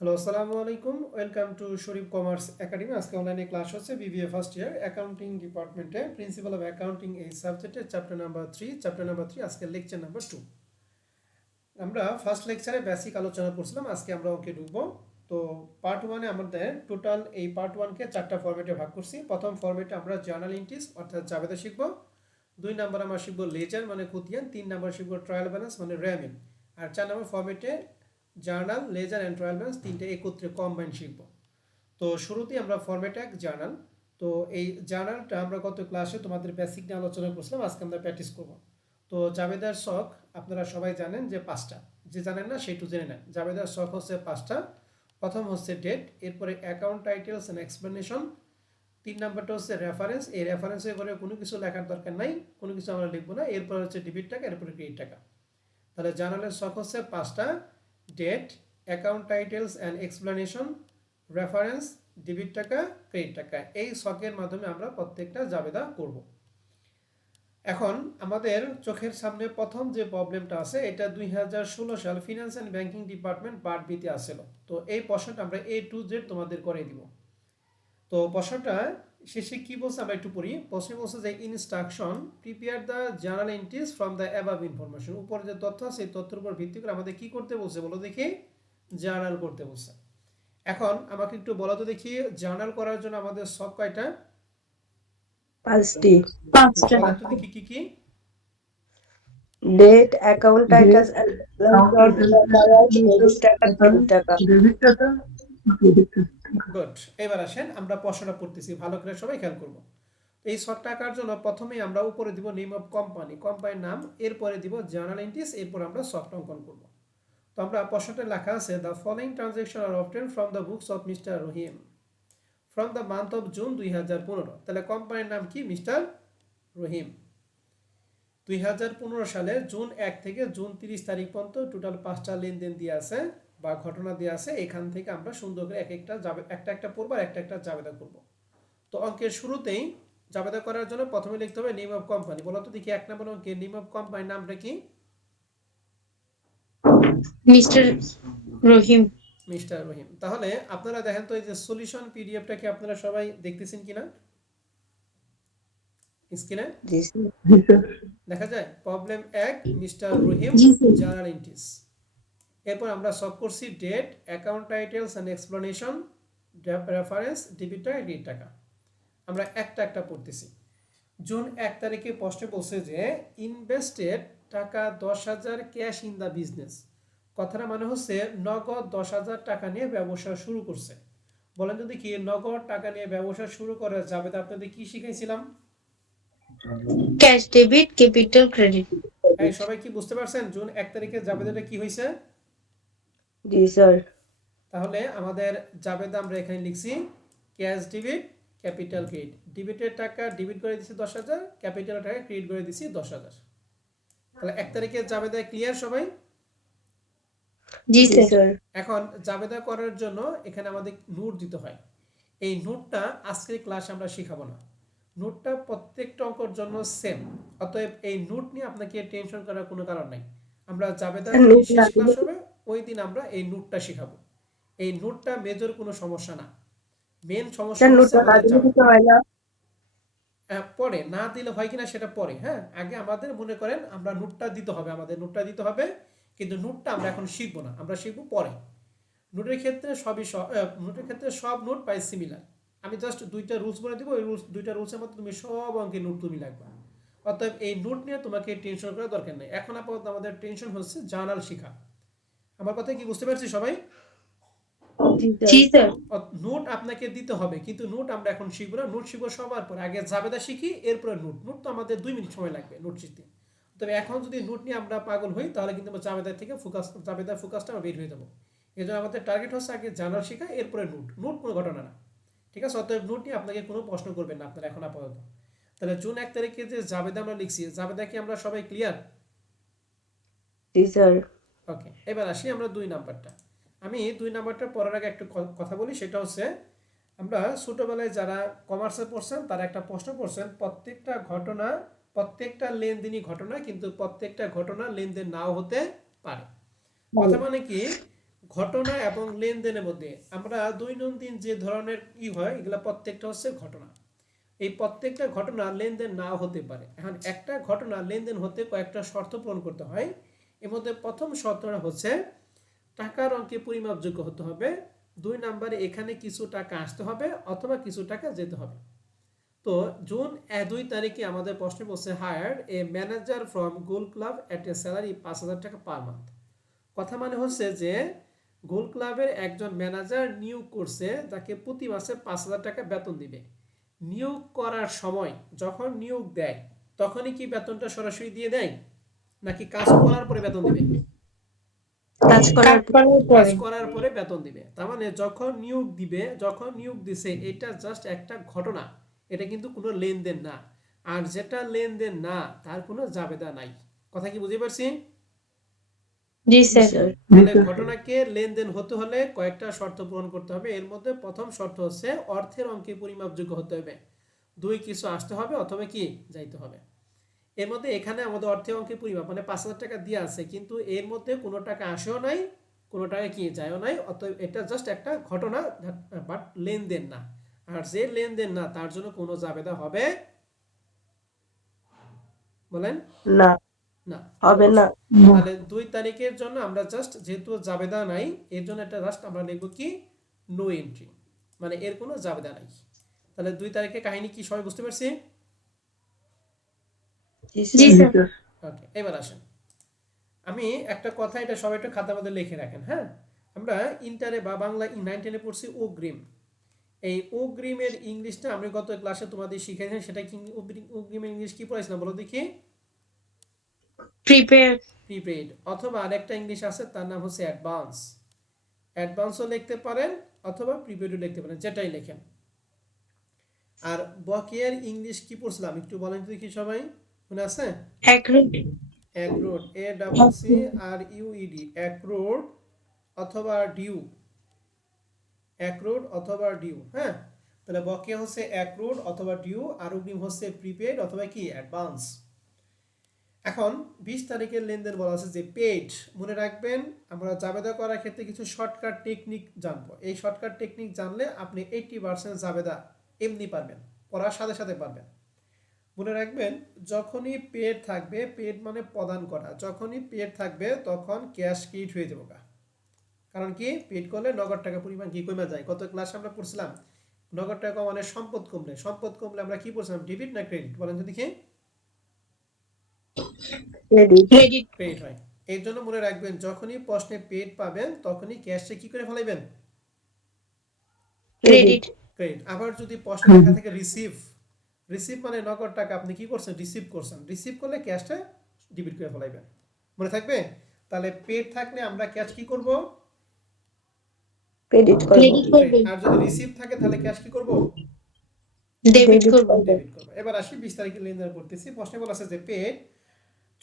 Hello, আসসালামু আলাইকুম। Welcome to Sharif commerce academy. আজকে অনলাইনে ক্লাস হচ্ছে বিবিএ ফার্স্ট ইয়ার অ্যাকাউন্টিং ডিপার্টমেন্টে প্রিন্সিপাল অফ অ্যাকাউন্টিং এই সাবজেক্টে চ্যাপ্টার নাম্বার 3 আজকে লেকচার নাম্বার 2। আমরা ফার্স্ট লেকচারে বেসিক আলোচনা করছিলাম, আজকে আমরা ওকে ঢুকবো। তো পার্ট ওয়ানে আমাদের টোটাল এই পার্ট ওয়ানকে 4টা ফরম্যাটে ভাগ করছি। প্রথম ফরম্যাটে আমরা জার্নাল এন্ট্রিজ অর্থাৎ জাবেদা শিখব। 2 নাম্বার আমরা শিখব লেজার মানে খতিয়ান। 3 নাম্বার শিখব ট্রায়াল ব্যালেন্স মানে র্যামিন। আর 4 নাম্বার ফরম্যাটে journal, ledger and trial balance তিনটে একত্রে কম্বাইন শিখব। তো শুরুতেই আমরা ফরম্যাট এক জার্নাল। তো এই জার্নালটা আমরা গত ক্লাসে তোমাদের বেসিক নিয়ে আলোচনা করছিলাম, আজকে আমরা প্র্যাকটিস করব। তো জাবেদার শখ আপনারা সবাই জানেন যে 5টা, যে জানেন না সেইটু জেনে নেন। জাবেদার শখ হচ্ছে 5টা। প্রথম হচ্ছে ডেট, এরপরে অ্যাকাউন্ট টাইটেলস অ্যান্ড এক্সপ্লেনেশন। 3 নাম্বারটা হচ্ছে রেফারেন্স। এই রেফারেন্সের পরে কোনো কিছু লেখার দরকার নাই, কোনো কিছু আমরা লিখবো না। এরপর হচ্ছে ডেবিট টাকা, এরপরে ক্রেডিট টাকা। তাহলে জার্নালের শখ হচ্ছে 5টা: date, account titles and explanation, reference, debit টাকা, ক্রেডিট টাকা। এই শখের মাধ্যমে আমরা প্রত্যেকটা জাবেদা করব। এখন আমাদের চোখের সামনে প্রথম যে প্রবলেমটা আছে, এটা 2016 সাল finance and banking department part বিতে আসছিল। তো এই প্রশ্নটা আমরা A to Z তোমাদের করে দিব। তো প্রশ্নটা শেষে কি বলছে আমরা একটু পড়ি। প্রশ্নে বলছে যে instruction prepare the journal entries from the above information. উপরে যে তথ্য আছে সেই তথ্যের উপর ভিত্তি করে আমাদের কি করতে বলছে বলো দেখি? জার্নাল করতে বলছে। এখন আমাকে একটু বলো তো দেখি, জার্নাল করার জন্য আমাদের সব কয়টা? 5টি। বলেন তো দেখি কি কি? ডেট, অ্যাকাউন্ট টাইটেলস, টাকা। গুড। এবার আসেন আমরা প্রশ্নটা পড়তেছি, ভালো করে সবাই খেয়াল করবো। এই শর্ট টাকার জন্য প্রথমেই আমরা উপরে দিব নেম অফ কোম্পানি, কোম্পানির নাম, এরপরে দিব জার্নাল এন্ট্রিজ, এরপর আমরা সফট অঙ্কন করব। তো আমরা প্রশ্নটা লেখা আছে the following transaction are obtain from the books of mister Rahim from the month of June 2015। তাহলে কোম্পানির নাম কি? মিস্টার রহিম। 2015 সালে জুন 1 থেকে জুন 30 তারিখ পর্যন্ত টোটাল 5টা লেনদেন দিয়ে আছে বা ঘটনা দিয়ে আছে। এখান থেকে আমরা সুন্দর করে একটা একটা পড়বো আর একটা একটা জাবেদা করব। তো অঙ্কের শুরুতেই জাবেদা করার জন্য প্রথমে লিখতে হবে নেম অফ কোম্পানি। বলো তো দেখি 1 নম্বর অঙ্কের নেম অফ কোম্পানির নামটা কি? মিস্টার রহিম। মিস্টার রহিম। তাহলে আপনারা দেখেন তো এই যে সলিউশন পিডিএফটা কি আপনারা সবাই দেখতেছেন কিনা স্ক্রিনে? জি দেখা যায় problem 1 mister Rahim ji sir. Journal entries. এরপর আমরা সলভ করছি date, account titles and explanation, reference, debit টাকা, ক্রেডিট টাকা। আমরা একটা একটা পড়তেছি। জুন 1 তারিখে প্রশ্নে বলছে যে ইনভেস্টেড টাকা 10,000 ক্যাশ ইন দ্য বিজনেস। কথাটা মানে হচ্ছে নগদ 10,000 টাকা নিয়ে ব্যবসা শুরু করছে। বলেন যদি কি নগদ টাকা নিয়ে ব্যবসা শুরু করা যাবে? তা আপনাদের কি শিখাইছিলাম? Cash debit, capital credit. এই সবাই কি বুঝতে পারছেন জুন 1 তারিখে জাবেদাটা কি হয়েছে? স্যার। তাহলে আমাদের জাবেদা আমরা এখানে লিখছি ক্যাশ ডেবিট, ক্যাপিটাল ক্রেডিট। ডেবিটের টাকা ডেবিট করে দিছি 10,000, ক্যাপিটাল টাকা ক্রেডিট করে দিছি 10,000। তাহলে 1 তারিখে জাবেদা ক্লিয়ার সবাই? জি জি স্যার। স্যার। এখন জাবেদা করার জন্য এখানে আমাদের নোট দিতে হয়। এই নোটটা আজকের ক্লাসে আমরা শিখাবো না। নোটটা প্রত্যেকটা অঙ্কের জন্য সেম। অতএব এই নোট নিয়ে আপনাকে টেনশন করার কোনো কারণ নাই। আমরা জাবেদা স্যার যেদিন নোট না শেষ ক্লাস দিলে হবে ওই দিন আমরা এই নোটটা শিখাবো। এই নোটটা মেজর কোনো সমস্যা না। মেন সমস্যা স্যার হচ্ছে নোটটা না আমাদের দিলে জাবেদা। কিছু হয় না। পরে না দিলে হয় কিনা সেটা পরে, হ্যাঁ। আগে আমাদের মনে করেন আমরা নোটটা দিতে হবে, আমাদের নোটটা দিতে হবে, কিন্তু নোটটা আমরা এখন শিখবো না, আমরা শিখবো পরে। নোটের ক্ষেত্রে নোটের ক্ষেত্রে সব নোট প্রায় সিমিলার। আমি জাস্ট দুইটা রুলস বলে দিব, ওই দুইটা রুলসের মধ্যে তুমি সব অঙ্কের নোট তুমি লাগবে। অতএব এই নোট নিয়ে তোমাকে টেনশন করার দরকার নেই। এখন আপাতত আমাদের টেনশন হচ্ছে জার্নাল শেখা। আমার কথা কি বুঝতে পারছি সবাই? জি জি স্যার। স্যার। নোট আপনাকে দিতে হবে, কিন্তু নোট আমরা এখন শিখবো না। নোট শিখবো সবার পর, আগে জাবেদা শিখি, এরপরে নোট। নোট তো আমাদের 2 মিনিট সময় লাগবে নোট শিখতে। তবে এখন যদি নোট নিয়ে আমরা পাগল হই তাহলে কিন্তু জাবেদার থেকে জাবেদার ফোকাসটা আমরা বের হয়ে যাবো। এই জন্য আমাদের টার্গেট হচ্ছে আগে জার্নাল শেখা, এরপরে নোট। নোট কোনো ঘটনা না, ঠিক আছে? অতএব নোট নিয়ে আপনাকে কোনো প্রশ্ন করবেন না আপনারা এখন আপাতত। তাহলে জুন 1 তারিখে যে জাবেদা আমরা লিখছি, জাবেদা কি আমরা সবাই ক্লিয়ার? জি স্যার। ওকে, এবার আসি আমরা 2 নাম্বারটা। আমি 2 নাম্বারটা পড়ার আগে একটু কথা বলি। সেটা হচ্ছে আমরা ছোটবেলায় যারা কমার্সে পড়ছেন তারা একটা প্রশ্ন করছেন, প্রত্যেকটা ঘটনা, প্রত্যেকটা লেনদেনই ঘটনা, কিন্তু প্রত্যেকটা ঘটনা লেনদেন নাও হতে পারে। কথা মানে কি, ঘটনা এবং লেনদেনের মধ্যে আমরা দৈনন্দিন যে ধরনের হয় এগুলা প্রত্যেকটা হচ্ছে ঘটনা। এই প্রত্যেকটা ঘটনা লেনদেন নাও হতে পারে। এখন একটা ঘটনা লেনদেন হতে কয়েকটা শর্ত পূরণ করতে হয়। এর মধ্যে প্রথম শর্তটা হচ্ছে টাকার অঙ্কে পরিমাপযোগ্য হতে হবে। 2 নম্বরে এখানে কিছু টাকা আসতে হবে অথবা কিছু টাকা যেতে হবে। তো জুন 2 তারিখে আমাদের প্রশ্ন বলছে hire a manager from goal club at a salary 5,000 টাকা পার মান্থ। কথা মানে হচ্ছে যে গোল ক্লাবের একজন ম্যানেজার নিয়োগ করছে, তাকে প্রতি মাসে 5,000 টাকা বেতন দিবে। নিয়োগ করার সময় যখন নিয়োগ দেয় তখনই কি বেতনটা সরাসরি দিয়ে দেয় নাকি কাজ করার পরে বেতন দিবে? কাজ করার কাজ করার পরে বেতন দিবে। তার মানে যখন নিয়োগ দিবে, যখন নিয়োগ দিছে, এটা জাস্ট একটা ঘটনা, এটা কিন্তু কোনো লেনদেন না। আর যেটা লেনদেন না তার কোনো জাবেদা নাই। কথা কি বুঝতে পারছি? জি জি স্যার। স্যার তাহলে ঘটনাকে লেনদেন হতে হলে কয়েকটা শর্ত পূরণ করতে হবে। এর মধ্যে প্রথম শর্ত হচ্ছে অর্থের অঙ্কে পরিমাপযোগ্য হতে হবে। 2 কিছু আসতে হবে অথবা কি যাইতে হবে। এর মধ্যে এখানে আমাদের অর্থের অঙ্কে পরিমাপ মানে 5,000 টাকা দিয়ে আছে, কিন্তু এর মধ্যে কোনো টাকা আসেও নাই, কোনো টাকা কি যায়ও নাই, অতএব এটা জাস্ট একটা ঘটনা, বাট লেনদেন না। আর যে লেনদেন না তার জন্য কোনো জাবেদা হবে বলেন না না, হবে না। তাহলে 2 তারিখের জন্য আমরা জাস্ট যেহেতু জাবেদা নাই এর জন্য এটা জাস্ট আমরা লিখব কি নো এন্ট্রি, মানে এর কোনো জাবেদা নাই। তাহলে 2 তারিখের কাহিনী কি সবাই বুঝতে পারছি? জি জি স্যার স্যার। ওকে, এবার আসেন আমি একটা কথা, এটা সবাই একটু খাতার মধ্যে লিখে রাখেন। হ্যাঁ, আমরা ইন্টারে বা বাংলা 9-10 পড়ছি অগ্রিম। এই অগ্রিমের ইংলিশটা আমি গত ক্লাসে তোমাদের শিখাইছি, সেটা কি অগ্রিমের ইংলিশ কি পড়াইছিলাম বলো দেখি? প্রিপেয়ার। প্রিপেইড, অথবা আরেকটা ইংলিশ আছে তার নাম হচ্ছে অ্যাডভান্স। অ্যাডভান্সও লিখতে পারেন অথবা প্রিপেইডও লিখতে পারেন, যেটাই লেখেন। আর বকেয়ার ইংলিশ কি পড়ছিলাম একটু বলেন তো দেখি সবাই, মনে আছে? অ্যাক্রুড। অ্যাক্রুড, ACCRUED, অ্যাক্রুড অথবা ডিউ, অ্যাক্রুড অথবা ডিউ। হ্যাঁ, তাহলে বকেয়া হচ্ছে অ্যাক্রুড অথবা ডিউ, আর অগ্রিম হচ্ছে প্রিপেইড অথবা কি অ্যাডভান্স। এখন 20 তারিখের লেনদেন বলা আছে যে পেইড। মনে রাখবেন আমরা জাবেদা করার ক্ষেত্রে কিছু শর্টকাট টেকনিক জানবো। এই শর্টকাট টেকনিক জানলে আপনি 80% জাবেদা এমনি পারবেন, পড়ার সাথে সাথে পারবেন। মনে রাখবেন যখনই পেড থাকবে, পেড মানে প্রদান করা, যখনই পেড থাকবে তখন ক্যাশ ক্রেডিট হয়ে যাবে। কারণ কি পেড করলে নগদ টাকা পরিমাণ কি কমে যায়। গত ক্লাসে আমরা পড়ছিলাম নগদ টাকা মানে সম্পদ কমলে, সম্পদ কমলে আমরা কি পড়ছিলাম, ডেবিট না ক্রেডিট বলেন তো দেখি? Credit credit. ক্রেডিট হয়। এর জন্য মনে রাখবেন যখনই প্রশ্নে পেড পাবেন তখনই ক্যাশে কি করে ফেলাইবেন, ক্রেডিট। ক্রেডিট। আবার যদি প্রশ্নে লেখা থাকে রিসিভ, রিসিভ মানে নগদ টাকা আপনি কি করছেন, রিসিভ করছেন, রিসিভ করলে ক্যাশটা ডেবিট করে ফেলাইবেন। মনে থাকবে? তাহলে পেড থাকলে আমরা ক্যাশ কি করব, ক্রেডিট করব ক্রেডিট করবে। আর যদি রিসিভ থাকে তাহলে ক্যাশ কি করব, ডেবিট ডেবিট করব। করব ডেবিট করব। এবার আসি 20 তারিখের লেনদেন করতেছি। প্রশ্নে বলা আছে যে পেড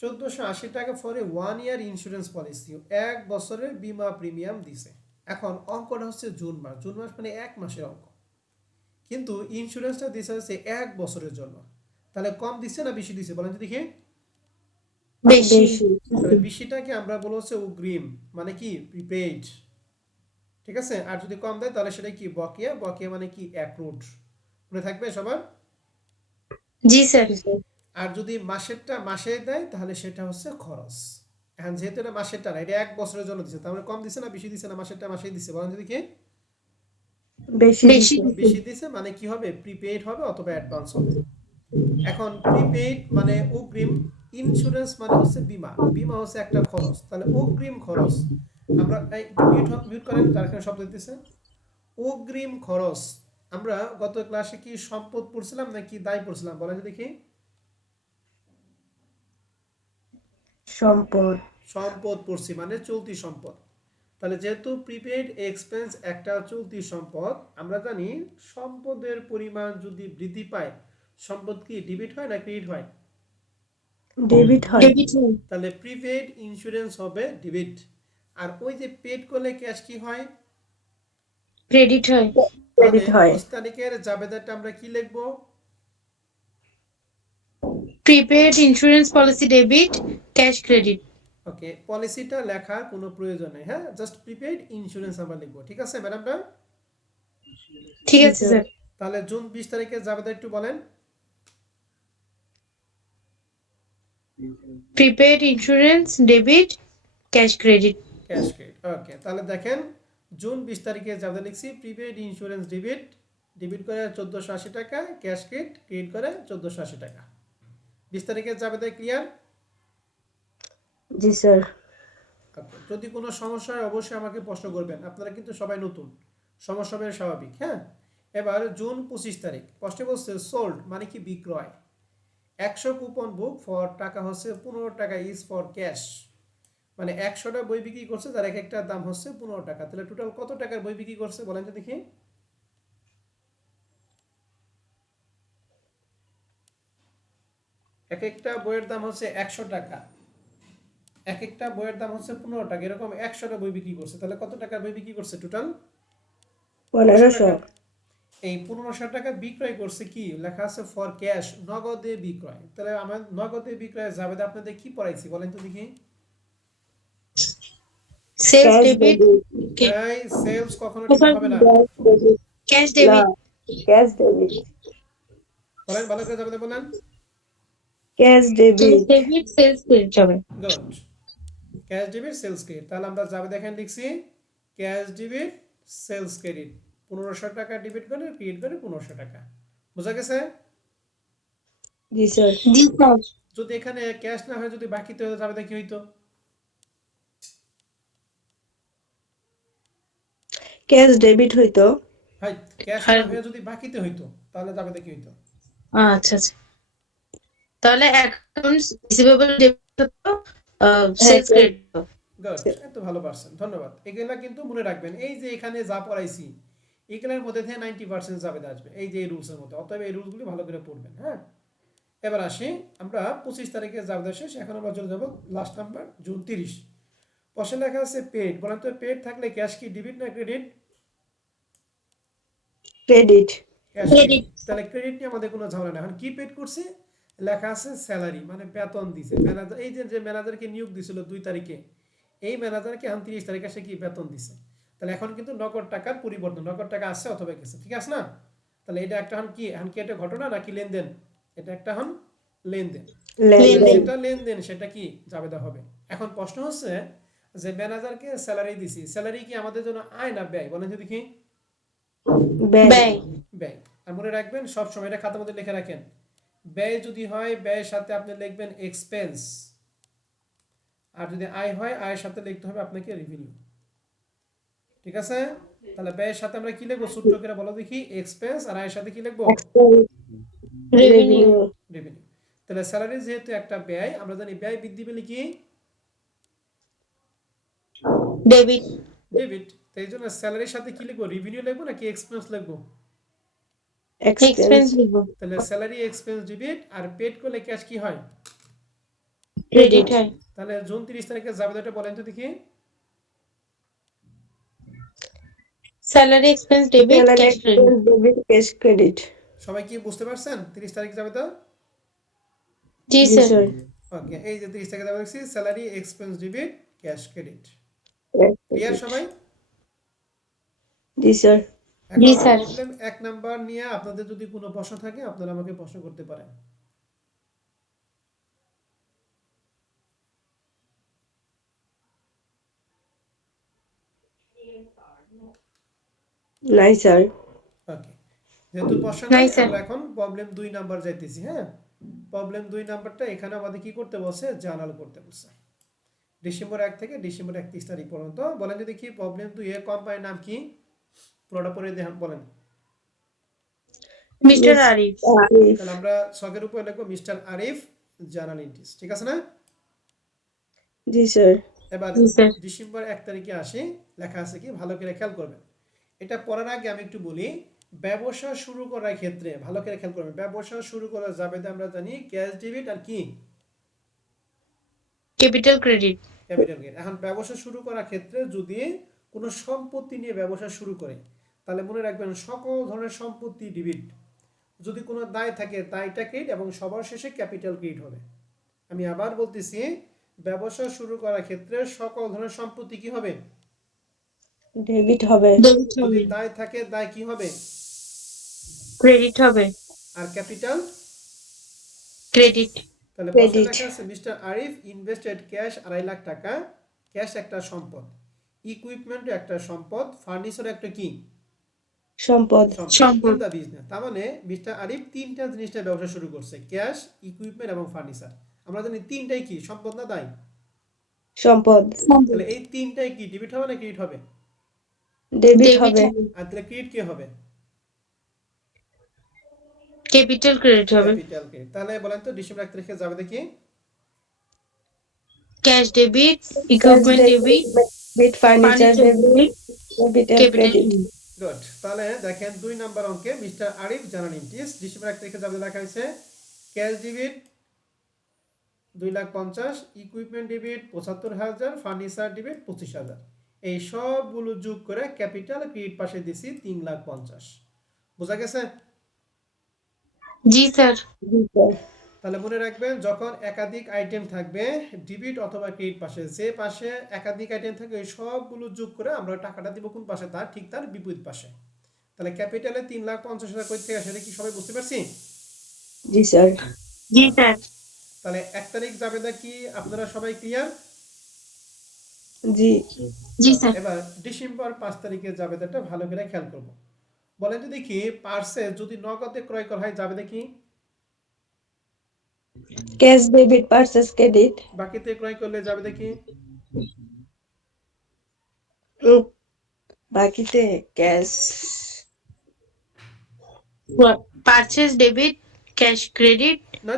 1480 টাকা for a 1 year insurance policy, 1 বছরের বীমা প্রিমিয়াম দিছে। এখন অঙ্কটা হচ্ছে জুন মাস, জুন মাস মানে 1 মাসের অঙ্ক, কিন্তু ইন্স্যুরেন্সটা দিছে হচ্ছে 1 বছরের জন্য। তাহলে কম দিছে না বেশি দিছে বলেন তো দেখি? বেশি। বেশি তাহলে বেশিটাকে আমরা বলবো হচ্ছে অগ্রিম, মানে কি প্রিপেইড, ঠিক আছে? আর যদি কম দেয় তাহলে সেটা কি বকেয়া, বকেয়া মানে কি অ্যাক্রুড। মনে থাকবে সবার? জি স্যার। আর যদি মাসেরটা মাসে দেয় তাহলে সেটা হচ্ছে খরচ। এখন যেহেতু এটা মাসেরটা না, এটা 1 বছরের জন্য দিছে, তার মানে কম দিছে না বেশি দিছে না মাসেরটা মাসেই দিছে বলেন তো দেখি? বেশি বেশি। বেশি দিছে, মানে কি হবে, প্রিপেইড হবে অথবা অ্যাডভান্স হবে। এখন প্রিপেইড মানে অগ্রিম, ইন্স্যুরেন্স মানে হচ্ছে বীমা, বীমা হচ্ছে একটা খরচ, তাহলে অগ্রিম খরচ। আমরা একটু মিউট করেন, যার এখানে শব্দ দিতেছে অগ্রিম খরচ। আমরা গত ক্লাসে কি সম্পদ পড়ছিলাম নাকি দায় পড়ছিলাম বলেন তো দেখি? সম্পদ সম্পদ পড়ছি, মানে চলতি সম্পদ। তাহলে যেহেতু প্রিপেইড এক্সপেন্স একটা চলতি সম্পদ, আমরা জানি সম্পদের পরিমাণ যদি বৃদ্ধি পায় সম্পদ কি ডেবিট হয় না ক্রেডিট হয়? ডেবিট হয় ডেবিট। তাহলে প্রিপেইড ইন্স্যুরেন্স হবে ডেবিট। আর ওই যে পেড করলে ক্যাশ কি হয়, ক্রেডিট হয়। ক্রেডিট তাহলে হয় 20 তারিখের জাবেদাটা আমরা কি লিখবো, prepaid insurance policy debit, cash credit. Okay, পলিসিটা লেখার কোনো প্রয়োজন নেই, হ্যাঁ, জাস্ট প্রিপেইড ইন্স্যুরেন্স আমরা লিখবো, ঠিক আছে ম্যাডামরা? ঠিক জি আছে স্যার। স্যার। তাহলে জুন 20 তারিখে জাবেদা একটু বলেন। Prepaid insurance debit cash credit. Cash credit, okay, তাহলে দেখেন জুন 20 তারিখে জাবেদা লিখছি প্রিপেইড ইন্স্যুরেন্স ডেবিট, ডেবিট করে 1480 টাকা, ক্যাশ ক্রেডিট ক্রেডিট করে 1480 টাকা। 20 তারিখে জাবেদা ক্লিয়ার? জি স্যার। ওকে, যদি কোনো সমস্যা হয় অবশ্যই আমাকে প্রশ্ন করবেন, আপনারা কিন্তু সবাই নতুন, সমস্যা হবে স্বাভাবিক, হ্যাঁ। এবার জুন 25 তারিখ প্রশ্নে বলছে সোল্ড মানে কি বিক্রয়, 100 কুপন বুক ফর টাকা হচ্ছে 15 টাকা ইজ ফর ক্যাশ, মানে 100টা বই বিক্রি করছে তার এক একটার দাম হচ্ছে 15 টাকা, তাহলে টোটাল কত টাকার বই বিক্রি করছে বলেন তো দেখি। এক একটা বইয়ের দাম হচ্ছে 100 টাকা, এক একটা বইয়ের দাম হচ্ছে 15 টাকা, এরকম 100টা বই বিক্রি করছে, তাহলে কত টাকার বই বিক্রি করছে টোটাল? 1500 1500। টাকা। এই 1500 টাকা বিক্রয় করছে কি লেখা আছে ফর ক্যাশ, নগদে বিক্রয়, তাহলে আমরা নগদে বিক্রয় জাবেদা আপনাদের কি পড়াইছি বলেন তো দেখি। Sales cash debit debit. এই সেলস কখনো ডেবিট হবে না, ক্যাশ না, ডেবিট ক্যাশ ডেবিট। বলেন ভালো করে জাবেদা বলেন। Cash cash debit. Debit sales credit হবে। Good, cash debit sales credit, তাহলে আমরা জাবেদা এখানে লিখছি ক্যাশ ডেবিট সেলস ক্রেডিট, 1500 টাকা ডেবিট করে ক্রেডিট করে 1500 টাকা, বোঝা গেছে? জি স্যার। জি স্যার। যদি এখানে ক্যাশ না হয় যদি বাকিতে হয়ে জাবেদা কি হইতো? ক্যাশ ডেবিট হইতো। ভাই ক্যাশ আর না হয়ে যদি বাকিতে হইতো তাহলে জাবেদা কি হইতো? আচ্ছা আচ্ছা, তাহলে অ্যাকাউন্টস রিসিভেবল ডেবিট হতো, হ্যাঁ সেলস ক্রেডিট হতো। গুড, এত ভালো পারছেন, ধন্যবাদ। এগুলা কিন্তু মনে রাখবেন, এই যে এখানে যা পড়াইছি এগুলোর মধ্যে থেকে 90% জাবেদা আসবে এই যে এই রুলসের মধ্যে, অতএব এই রুলসগুলি ভালো করে পড়বেন, হ্যাঁ। এবার আসি আমরা 25 তারিখে জাবেদা শেষ, এখন আমরা চলে যাবো লাস্ট নাম্বার জুন 30। প্রশ্নে লেখা আছে পেড, বলেন তো পেড থাকলে ক্যাশ কি ডেবিট না credit? Credit. Cash credit, credit. তাহলে ক্রেডিট নিয়ে আমাদের কোনো ঝামেলা নেই। এখন কি পেড করছে লেখা আছে স্যালারি, মানে বেতন দিছে ম্যানেজার, এই যে যে ম্যানেজারকে নিয়োগ দিছিল 2 তারিখে, এই ম্যানেজারকে এখন 30 তারিখে সে কি বেতন দিছে, তাহলে এখন কিন্তু নগদ টাকার পরিবর্তন, নগদ টাকা আসছে অথবা গেছে, ঠিক আছে না? তাহলে এটা একটা হন কি, এখন কি একটা ঘটনা নাকি লেনদেন? এটা একটা হন লেনদেন, তাহলে লেনদেন। যেটা লেনদেন সেটা কি জাবেদা হবে। এখন প্রশ্ন হচ্ছে যে ম্যানেজারকে স্যালারি দিছি, স্যালারি কি আমাদের জন্য আয় না ব্যয় বলেন তো দেখি। ব্যয়। ব্যয়। ব্যয়, আর মনে রাখবেন সব সময় এটা খাতার মধ্যে লিখে রাখেন, ব্যয় যদি হয় ব্যয়ের সাথে আপনি লিখবেন এক্সপেন্স, আর যদি আয় হয় আয়ের সাথে লিখতে হবে আপনাকে রেভিনিউ, ঠিক আছে? তাহলে ব্যয়ের সাথে আমরা কি লিখবো সূত্র করে বলো দেখি, এক্সপেন্স, আর আয়ের সাথে কি লিখবো? এক্সপেন্স। রেভিনিউ। রেভিনিউ। রেভিনিউ। তাহলে স্যালারি যেহেতু একটা ব্যয়, আমরা জানি ব্যয় বৃদ্ধি পেলে কি ডেবিট। ডেবিট, তাই জন্য স্যালারির সাথে কি লিখবো, রেভিনিউ লিখবো নাকি এক্সপেন্স লিখবো? এক্সপেন্স। এক্সপেন্স লিখবো। তাহলে স্যালারি এক্সপেন্স ডেবিট, আর পেড করলে ক্যাশ কি হয়? Credit credit. হয়। তাহলে জুন 30 তারিখে জাবেদাটা বলেন তো দেখি। Salary expense debit salary cash credit. Expense debit cash credit. সবাই কি বুঝতে পারছেন 30 তারিখ জাবেদা? জি জি স্যার। স্যার। ওকে, এই যে 30 টাকা দেওয়া দেখছি salary expense debit cash credit, clear সবাই? জি স্যার। জি এখন স্যার। প্রবলেম 1 নাম্বার নিয়ে আপনাদের যদি কোনো প্রশ্ন থাকে আপনারা আমাকে প্রশ্ন করতে পারেন। নাই স্যার। ওকে, যেহেতু প্রশ্ন নাই নাই স্যার। আমরা এখন প্রবলেম 2 নাম্বার যাইতেছি, হ্যাঁ। প্রবলেম 2 নাম্বারটা এখানে আমাদের কি করতে বলছে, জার্নাল করতে বলছে, ডিসেম্বর 1 থেকে ডিসেম্বর 31 তারিখ পর্যন্ত। বলেন যদি কি প্রবলেম 2 এর কোম্পানির নাম কি, পুরোটা পড়ে দেখেন বলেন। মিস্টার আরিফ। আরিফ। তাহলে আমরা ছকের উপরে লিখবো মিস্টার আরিফ জার্নাল এন্ট্রিজ, ঠিক আছে না? জি স্যার। এবার জি স্যার। ডিসেম্বর 1 তারিখে আসি, লেখা আছে কি ভালো করে খেয়াল করবেন। এটা পড়ার আগে আমি একটু বলি, ব্যবসা শুরু করার ক্ষেত্রে ভালো করে খেয়াল করবেন, ব্যবসা শুরু করা যাবে আমরা জানি ক্যাশ ডেবিট আর কি ক্যাপিটাল ক্রেডিট। Capital gain. এখন ব্যবসা শুরু করার ক্ষেত্রে যদি কোনো সম্পত্তি নিয়ে ব্যবসা শুরু করে তাহলে মনে রাখবেন সকল ধরনের সম্পত্তি ডেবিট, যদি কোনো দায় থাকে দায়টা ক্রেডিট, এবং সবার শেষে ক্যাপিটাল ক্রেডিট হবে। আমি আবার বলতেছি, ব্যবসা শুরু করার ক্ষেত্রে সকল ধরনের সম্পত্তি কি হবে? ডেবিট হবে। ডেবিট যদি হবে, দায় থাকে দায় কি হবে? ক্রেডিট হবে, আর ক্যাপিটাল? ক্রেডিট। তাহলে প্রশ্নে ক্রেডিট লেখা আছে mister Arif invested cash 2.5 lakh টাকা। ক্যাশ একটা সম্পদ, ইকুইপমেন্ট একটা সম্পদ, ফার্নিচার একটা কি সম্পদ। সম্পদ ইন সম্পদ। The business. তার মানে মিস্টার আরিফ তিনটা জিনিসটা ব্যবসা শুরু করছে, ক্যাশ, ইকুইপমেন্ট এবং ফার্নিচার। আমরা জানি তিনটাই কি সম্পদ না দায়? সম্পদ। সম্পদ। তাহলে এই তিনটাই কি ডেবিট হবে না ক্রেডিট হবে? ডেবিট ডেবিট হবে। হবে, আর তাহলে ক্রেডিট কি হবে? ক্যাপিটাল ক্রেডিট হবে। Capital credit. তাহলে বলেন তো ডিসেম্বর 1 তারিখে যাবে দেখি। Cash debit, cash equipment debit, debit, furniture furniture debit, debit, capital capital credit. Credit. Good. তাহলে দেখেন 2 নাম্বার অঙ্কে মিস্টার আরিফ জানান ইন্টিস ডিসেম্বর 1 তারিখে যাবে লেখা হয়েছে cash debit 2,50,000, equipment debit 75,000, furniture debit 25,000। এই সবগুলো যোগ করে ক্যাপিটাল ক্রেডিট পাশে দিছি 3,50,000। বোঝা গেছে? জি স্যার। জি স্যার। তাহলে মনে রাখবেন যখন একাধিক আইটেম থাকবে ডেবিট অথবা ক্রেডিট পাশে, যে পাশে একাধিক আইটেম থাকবে এই সবগুলো যোগ করে আমরা টাকাটা দিব কোন পাশে? তার ঠিক তার বিপরীত পাশে। তাহলে ক্যাপিটালে 3,50,000 কই থেকে আসে কি সবাই বুঝতে পারছি? জি স্যার। জি স্যার। তাহলে 1 তারিখ যাবে কি আপনারা সবাই ক্লিয়ার? জি। জি স্যার। এবার ডিসেম্বর 5 তারিখে জাবেদাটা ভালো করে খেয়াল করব। বলেন তো দেখি পার্সে যদি নগদে ক্রয় করা হয় যাবে দেখি, ক্যাশ ডেবিট, পার্সেস ক্রেডিট। বাকিতে ক্রয় করলে যাবে দেখি, বাকিতে cash purchase debit, cash credit. না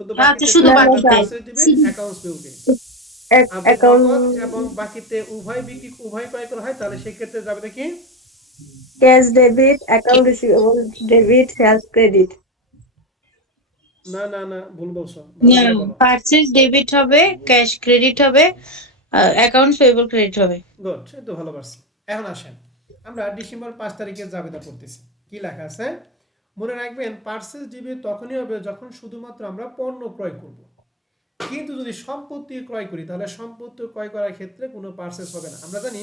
শুধু আচ্ছা, বাকিতে শুধু ক্রয় করলে বাকিতে। পার্সে ডেবিট, অ্যাকাউন্টস পেবল। আর যদি অ্যাকাউন্ট নগদ এবং বাকিতে উভয় ক্রয় করা হয় তাহলে সেই ক্ষেত্রে যাবে দেখি, cash debit, account receivable debit, sales credit. না না না ভুল বলছো, ভালো না, করে বলো। পারচেজ ডেবিট হবে, ক্যাশ ক্রেডিট হবে, অ্যাকাউন্টস পেয়েবল ক্রেডিট হবে। গুড, এই তো ভালো পারছি। এখন আসেন আমরা ডিসেম্বর 5 তারিখে জাবেদা করতেছি। কি লেখা আছে? মনে রাখবেন পার্সেস দিবে তখনই হবে যখন শুধুমাত্র আমরা পণ্য ক্রয় করব। কিন্তু যদি সম্পত্তি ক্রয় করি তাহলে সম্পত্তি ক্রয় করার ক্ষেত্রে কোনো পার্সেস হবে না। আমরা জানি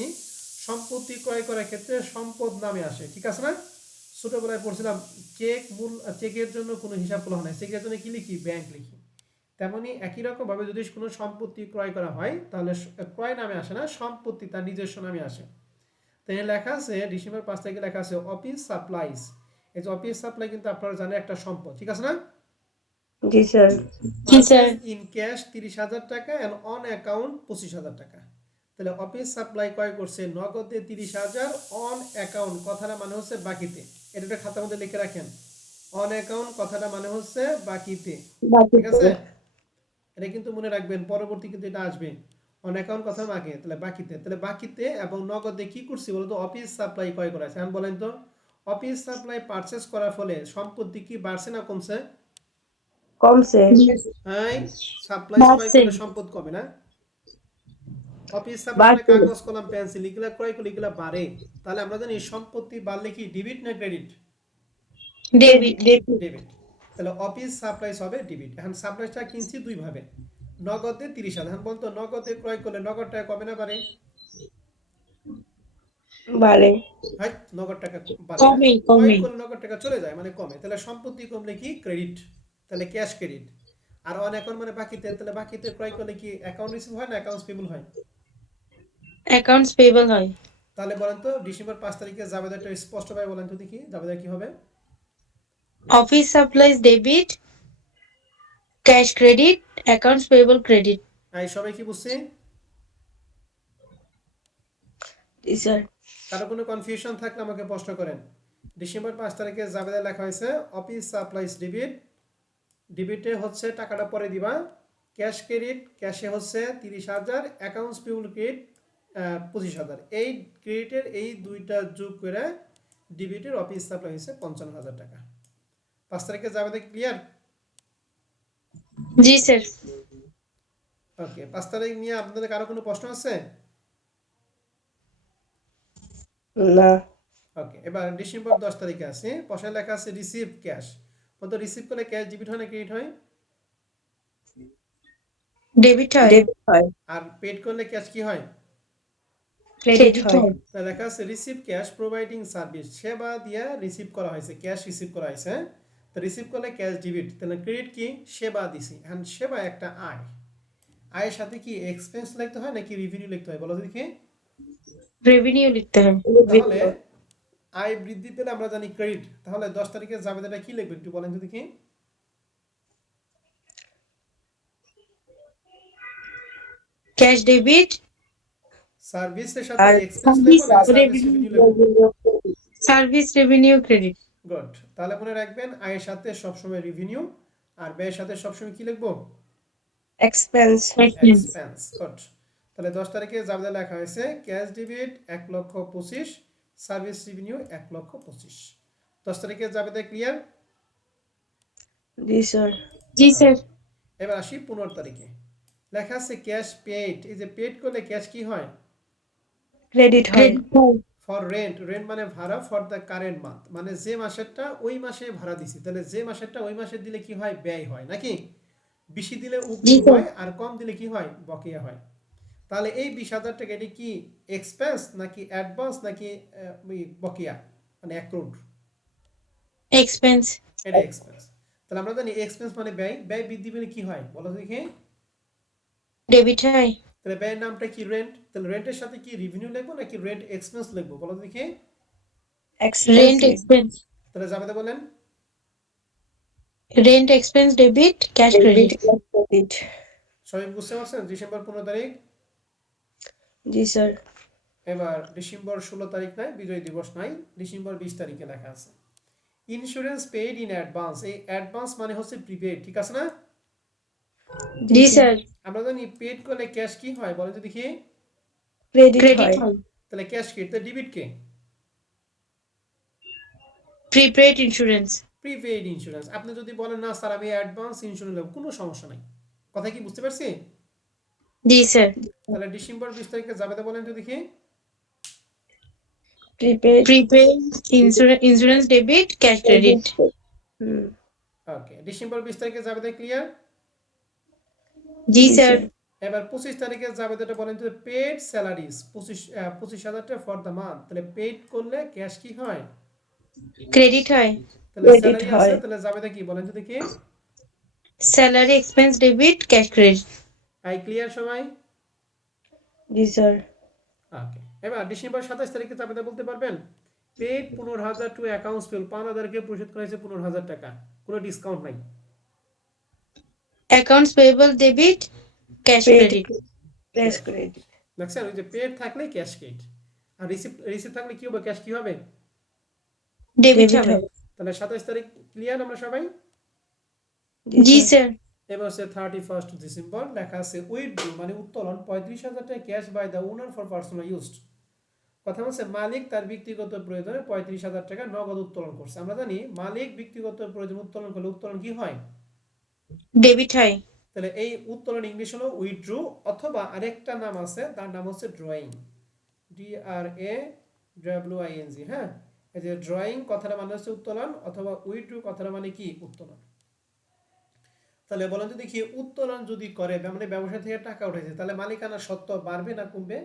সম্পত্তি ক্রয় করার ক্ষেত্রে সম্পদ নামে আসে, ঠিক আছে না? ছোটবেলায় পড়ছিলাম চেকের জন্য কোনো হিসাব খোলা হয় না, চেকের জন্য কি লিখি? ব্যাংক লিখি। তেমনি একই রকমভাবে যদি কোনো সম্পত্তি ক্রয় করা হয় তাহলে ক্রয় নামে আসে না, সম্পত্তি তার নিজস্ব নামে আসে। তো এখানে লেখা আছে ডিসেম্বর 5 তারিখে লেখা আছে অফিস সাপ্লাইজ। এই যে অফিস সাপ্লাই কিন্তু আপনারা জানেন একটা সম্পদ, ঠিক আছে না? জি স্যার। জি স্যার। পারচেজ ইন ক্যাশ 30,000 টাকা এন্ড অন অ্যাকাউন্ট 25,000 টাকা। তাহলে অফিস সাপ্লাই ক্রয় করছে নগদে 30,000, অন অ্যাকাউন্ট কথাটা মানে হচ্ছে বাকিতে। এটা একটা খাতার মধ্যে লিখে রাখেন, অন অ্যাকাউন্ট কথাটা মানে হচ্ছে বাকিতে, ঠিক আছে? বাকিতে। এটা কিন্তু মনে রাখবেন পরবর্তী কিন্তু এটা আসবে অন অ্যাকাউন্ট কথা আগে, তাহলে বাকিতে। তাহলে বাকিতে এবং নগদে কি করছি বলতো? অফিস সাপ্লাই ক্রয় করা আছে। এখন বলেন তো অফিস সাপ্লাই পারচেজ করার ফলে সম্পত্তি কি বাড়ছে না কমছে? কমছে। হ্যাঁ, সাপ্লাইজ ক্রয় বাড়ছে। করলে সম্পদ কমে না? অফিস সাপ্লাই মানে বাড়ছে। কাগজ কলম পেন্সিল এগুলা ক্রয় করলে এগুলা বাড়ে। তাহলে আমরা জানি সম্পত্তি বাড়লে কি ডেবিট না ক্রেডিট? ডেবিট। ডেবিট। ডেবিট। তাহলে অফিস সাপ্লাইজ হবে ডেবিট। এখন সাপ্লাইজটা কিনছি দুই ভাবে, নগদে 30,000। এখন বলতো নগদে ক্রয় করলে নগদ টাকা কমে না বাড়ে? বাড়ে। হয় নগদ টাকা বাড়ে না, কমে ক্রয় কমে। করলে নগদ টাকা চলে যায় মানে কমে। তাহলে সম্পত্তি কমলে কি? ক্রেডিট। তাহলে ক্যাশ ক্রেডিট। আর অন অ্যাকাউন্ট মানে বাকিতে, তাহলে বাকিতে ক্রয় করলে কি অ্যাকাউন্ট রিসিভ হয় না অ্যাকাউন্টস পেবল হয়? অ্যাকাউন্টস পেয়েবল হয়। তাহলে বলেন তো ডিসেম্বর 5 তারিখে জাবেদাটা স্পষ্টভাবে বলেন তো দেখি, জাবেদা কি হবে? Office supplies debit, cash credit, accounts payable credit. এই সবাই কি বুঝছি? জি স্যার। কারো কোনো কনফিউশন থাকলে আমাকে প্রশ্ন করেন। ডিসেম্বর 5 তারিখে জাবেদা লেখা হয়েছে অফিস সাপ্লাইজ ডেবিট, ডেবিটে হচ্ছে টাকাটা পরে দিবা, ক্যাশ ক্রেডিট, ক্যাশে হচ্ছে 30,000, অ্যাকাউন্টস পেবল ক্রেডিট 25,000। এই ক্রেডিটের এই দুইটা যোগ করে ডেবিটের অফিস সাপ্লাই হয়েছে 55,000 টাকা। 5 তারিখে জাবেদা ক্লিয়ার? জি স্যার। ওকে, 5 তারিখ নিয়ে আপনাদের কারো কোনো প্রশ্ন আছে? না। ওকে, এবার ডিসেম্বর 10 তারিখে আছে পয়সা লেখা আছে রিসিভ ক্যাশ। কত রিসিভ করলে ক্যাশ ডেবিট হয় না ক্রেডিট হয়? ডেবিট হয় ডেবিট হয় আর পেড করলে ক্যাশ কি হয়? ক্রেডিট ক্রেডিট হয় হয় তা লেখা আছে রিসিভ ক্যাশ প্রোভাইডিং সার্ভিস, সেবা দিয়া রিসিভ করা হয়েছে, ক্যাশ রিসিভ করা হয়েছে, হ্যাঁ? তো রিসিভ করলে ক্যাশ ডেবিট, তাহলে ক্রেডিট কি? সেবা দিছি। এখন সেবা একটা আয়, আয়ের সাথে কি এক্সপেন্স লিখতে হয় নাকি রেভিনিউ লিখতে হয় বলো তো দেখি? রেভিনিউ লিখতে হয় তাহলে আয় বৃদ্ধি পেলে আমরা জানি ক্রেডিট, তাহলে 10 তারিখের জাবেদাটা কি লিখবে একটু বলেন তো দেখি? ক্যাশ ডেবিট সার্ভিসের সাথে আর এক্সপেন্স লিখবো নাকি সার্ভিস রেভিনিউ রেভিনিউ লিখবো? সার্ভিস রেভিনিউ ক্রেডিট গুড, তাহলে মনে রাখবেন আয়ের সাথে সবসময় রেভিনিউ আর ব্যয়ের সাথে সবসময় কি লিখবো? Expense expense. গুড, তাহলে 10 তারিখে জাবেদা লেখা হয়েছে ক্যাশ ডেবিট 1,25,000, সার্ভিস রেভিনিউ 1,25,000। 10 তারিখে জাবেদা ক্লিয়ার? জি স্যার জি স্যার এবার আসি 15 তারিখে, লেখা আছে ক্যাশ পেড। এই যে পেড করলে ক্যাশ কি হয়? ক্রেডিট হয় ক্রেডিট হয় ফর রেন্ট, রেন্ট মানে ভাড়া, ফর দ্য কারেন্ট মান্থ মানে যে মাসেরটা ওই মাসে ভাড়া দিছি, তাহলে যে মাসেরটা ওই মাসে দিলে কি হয়? ব্যয় হয় নাকি? বেশি দিলে জি অগ্রিম স্যার হয় আর কম দিলে কি হয়? বকেয়া হয়। তাহলে এই 20,000 টাকা এটি কি এক্সপেন্স নাকি অ্যাডভান্স নাকি বকেয়া মানে অ্যাক্রুড? এক্সপেন্স এটা এক্সপেন্স। তাহলে আমরা জানি এক্সপেন্স মানে ব্যয়, ব্যয় বৃদ্ধি পেলে কি হয় বলো তো দেখি? ডেবিট হয় তাহলে ব্যয়ের নামটা কি? রেন্ট। তাহলে রেন্টের সাথে কি রেভিনিউ লিখবো নাকি রেন্ট এক্সপেন্স লিখবো বলো তো দেখি? এক্সপেন্স রেন্ট এক্সপেন্স তাহলে জাবেদা বলেন। Rent expense debit cash debit credit credit সবাই বুঝতে পারছেন? ডিসেম্বর 15 তারিখ। জি স্যার এবার ডিসেম্বর 16 তারিখ নাই, বিজয় দিবস নাই, ডিসেম্বর 20 তারিখে লেখা আছে ইন্স্যুরেন্স পেইড ইন অ্যাডভান্স। এই অ্যাডভান্স মানে হচ্ছে প্রিপেড, ঠিক আছে না? জি স্যার আমরা জানি পেড করলে ক্যাশ কি হয় বলেন তো দেখি? ক্রেডিট ক্রেডিট হয় হয় তাহলে ক্যাশ কি? তাহলে ডেবিট কে? Prepaid insurance prepaid insurance. আপনি যদি বলেন না স্যার আমি অ্যাডভান্স ইন্স্যুরেন্স নেব, কোনো সমস্যা নাই, কথা কি বুঝতে পারছি? জি স্যার তাহলে ডিসেম্বর 20 তারিখে জাবেদা বলেন তো দেখি? Prepaid prepaid insurance debit cash credit hmm okay, December 20 তারিখে জাবেদা ক্লিয়ার? জি জি স্যার স্যার এবার 25 তারিখে জাবেদাটা বলেন তো পেড স্যালারিজ 25,000 টাকা ফর দ্য মান্থ। তাহলে পেড করলে ক্যাশ কি হয়? ক্রেডিট হয় তাহলে ক্রেডিট স্যালারি আছে, হয় তাহলে জাবেদা কি বলেন তো দেখি? Salary expense debit cash credit I clear সবাই? জি স্যার ওকে, এবার ডিসেম্বর 27 তারিখে জাবেদা বলতে পারবেন? পেড 15,000 টু অ্যাকাউন্টস পেল, 5,000কে পরিশোধ করা হয়েছে 15,000 টাকা, কোনো ডিসকাউন্ট নাই। Accounts payable debit cash paid credit cash cash, credit দেখছেন ওই যে পেড থাকলে ক্যাশ ক্রেডিট, আর রিসিভ রিসিভ থাকলে কি হবে? ক্যাশ কি হবে? ডেবিট ডেবিট হবে হবে তাহলে 27 তারিখ ক্লিয়ার আমরা সবাই? জি স্যার এবার হচ্ছে 31 ডিসেম্বর, লেখা আছে উইথড্র মানে উত্তোলন 35,000 টাকা cash by the owner for personal use. কথা হচ্ছে মালিক তার ব্যক্তিগত প্রয়োজনে 35,000 টাকা নগদ উত্তোলন করছে। আমরা জানি মালিক ব্যক্তিগত প্রয়োজন উত্তোলন করলে উত্তোলন কি হয়? ডেবিট হয় তাহলে এই উত্তোলন ইংলিশ হলো উইথড্র, অথবা আরেকটা নাম আছে তার নাম হচ্ছে ড্রয়িং, DRAWING, হ্যাঁ? এই যে ড্রয়িং কথাটা মানে হচ্ছে উত্তোলন, অথবা উইথড্র কথাটা মানে কি? উত্তোলন। তাহলে বলেন তো দেখি উত্তোলন যদি করে মানে ব্যবসা থেকে টাকা উঠেছে, তাহলে মালিকানা সত্ত্ব বাড়বে না কমবে?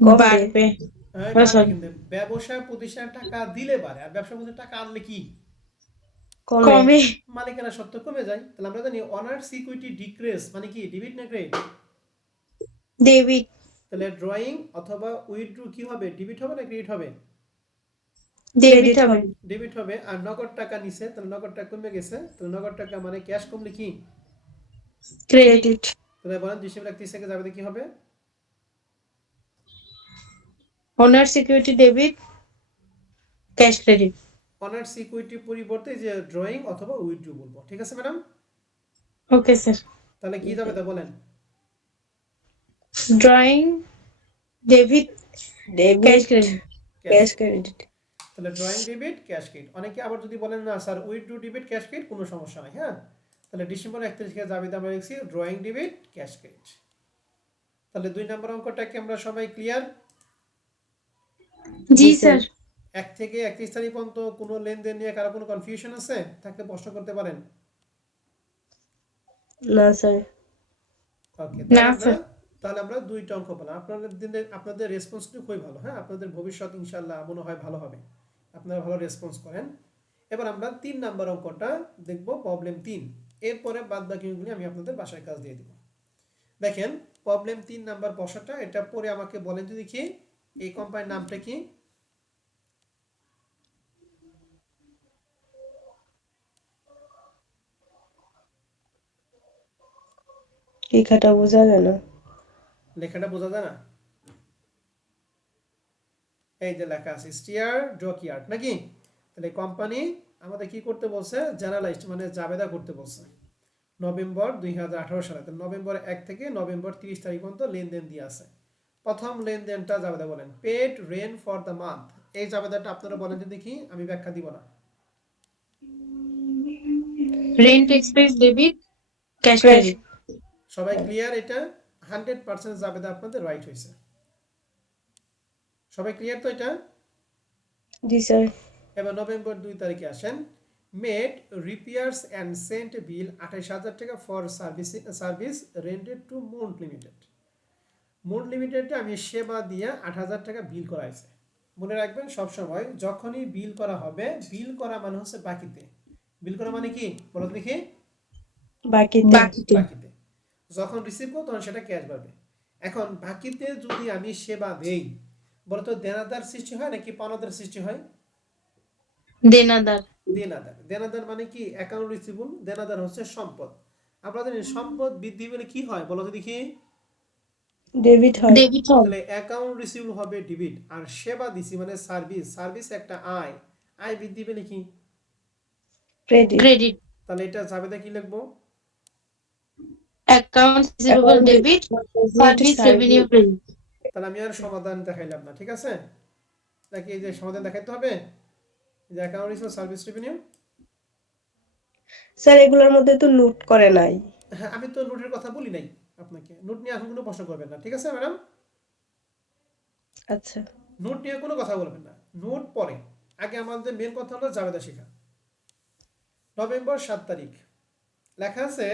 কমবে বাড়বে হ্যাঁ, ও বাড়বে। সরি কিন্তু ব্যবসা প্রতিষ্ঠানে টাকা দিলে বাড়ে, আর ব্যবসা প্রতিষ্ঠানে টাকা আনলে কি? কমে কমে মালিকানা সত্ত্ব কমে যায়। তাহলে আমরা জানি অনার্স ইকুইটি ডিক্রিজ মানে কি? ডেবিট না ক্রেডিট? ডেবিট তাহলে ড্রয়িং অথবা উইথড্র কি হবে? ডেবিট হবে না ক্রেডিট হবে? ডেবিট হবে ডেবিট হবে। আর নগদ টাকা নিছে, তাহলে নগদ টাকা কমে গেছে, তাহলে নগদ টাকা মানে ক্যাশ কমলে কি? ক্রেডিট ক্রেডিট তাহলে বলেন ডিসেম্বর 31 থেকে যাবে কি হবে? ওনার security debit cash credit honours equity পরিবর্তে যে ড্রয়িং অথবা উইথড্র বলবো, ঠিক আছে ম্যাডাম? ওকে স্যার তাহলে কি যাবে তা বলেন? Drawing debit cash debit credit cash credit তাহলে ড্রয়িং ডেবিট ক্যাশ ক্রেডিট। অনেকে আবার যদি বলেন না sir withdraw debit cash credit, কোনো সমস্যা নাই, হ্যাঁ? তাহলে ডিসেম্বর 31 থেকে যাবে আমরা লিখছি ড্রয়িং ডেবিট ক্যাশ ক্রেডিট। তাহলে 2 নম্বর অঙ্কটা কি আমরা সবাই ক্লিয়ার? জি স্যার 1 থেকে 31 তারিখ পর্যন্ত কোনো লেনদেন নিয়ে কারো কোনো কনফিউশন আছে? থাকলে প্রশ্ন করতে পারেন। না স্যার। ওকে, না স্যার। তাহলে আমরা দুইটা অঙ্ক পেলাম। আপনাদের রেসপন্স কিন্তু খুবই ভালো। হ্যাঁ, আপনাদের ভবিষ্যৎ ইনশাআল্লাহ মনে হয় ভালো হবে, আপনারা ভালো রেসপন্স করেন। এবার আমরা 3 নাম্বার অঙ্কটা দেখব, প্রবলেম 3। এরপরে বাদ বাকিগুলি আমি আপনাদের বাসায় কাজ দিয়ে দিব। দেখেন, প্রবলেম 3 নাম্বার বসাটা, এটা পরে আমাকে বলেন তো দেখি এই কোম্পানির নামটা কি। লেখাটা বোঝা যায় না। লেখাটা বোঝা যায় না? এই যে লেখা আছে স্টিয়ার ডকইয়ার্ড নাকি? তাহলে কোম্পানি আমাদের কি করতে বলছে? জার্নালাইজড মানে জাবেদা করতে বলছে নভেম্বর 2018 সালে। তাহলে নভেম্বর 1 থেকে নভেম্বর 30 তারিখ পর্যন্ত লেনদেন দিয়ে আছে। প্রথম লেনদেনটা জাবেদা বলেন, paid rent for the month. এই জাবেদাটা আপনারা বলেন তো দেখি, আমি ব্যাখ্যা দিব না। Rent expense debit, cash crash. Credit. সবাই ক্লিয়ার? এটা 100% জাবেদা আপনাদের রাইট হয়েছে। সবাই ক্লিয়ার তো এটা? জি স্যার। এবার নভেম্বর 2 তারিখে আসেন। Made repairs and sent bill 28,000 টাকা for service rented to Mount limited. Mount লিমিটেডে আমি সেবা দিয়ে 8,000 টাকা বিল করা হয়েছে। মনে রাখবেন সবসময় যখনই বিল করা হবে, বিল করা মানে হচ্ছে বাকিতে। বিল করা মানে কি বলো তো দেখি? বাকিতে। বাকিতে। বাকিতে। যখন রিসিভ করবো তখন সেটা ক্যাশ পাবে। এখন বাকিতে যদি আমি সেবা দেই, বলতো দেনাদার সৃষ্টি হয় নাকি পাওনাদার সৃষ্টি হয়? দেনাদার। দেনাদার। দেনাদার মানে কি? Account receivable. দেনাদার হচ্ছে সম্পদ। আমরা জানি সম্পদ বৃদ্ধি পেলে কি হয় বলো তো দেখি? ডেবিট হয়। ডেবিট হয়। তাহলে অ্যাকাউন্ট রিসিভেবল হবে ডেবিট, আর সেবা দিছি মানে সার্ভিস, সার্ভিস একটা আয়, আয় বৃদ্ধি পেলে কি? ক্রেডিট। ক্রেডিট। তাহলে এটা জাবেদা কি লিখবো? Account receivable account debit, debit service revenue service. Credit. তাহলে আমি আর সমাধান দেখাইলাম না, ঠিক আছে? নাকি এই যে সমাধান দেখাইতে হবে, যে account receivable service revenue? Sir এগুলোর মধ্যে তো নোট করে নাই। হ্যাঁ, আমি তো নোটের কথা বলি নাই আপনাকে। নোট নিয়ে এখন কোনো প্রশ্ন করবেন না, ঠিক আছে ম্যাডাম? আচ্ছা। নোট নিয়ে কোনো কথা বলবেন না, নোট পরে। আগে আমাদের মেন কথা হলো জাবেদা শেখা। নভেম্বর 7 তারিখ লেখা আছে,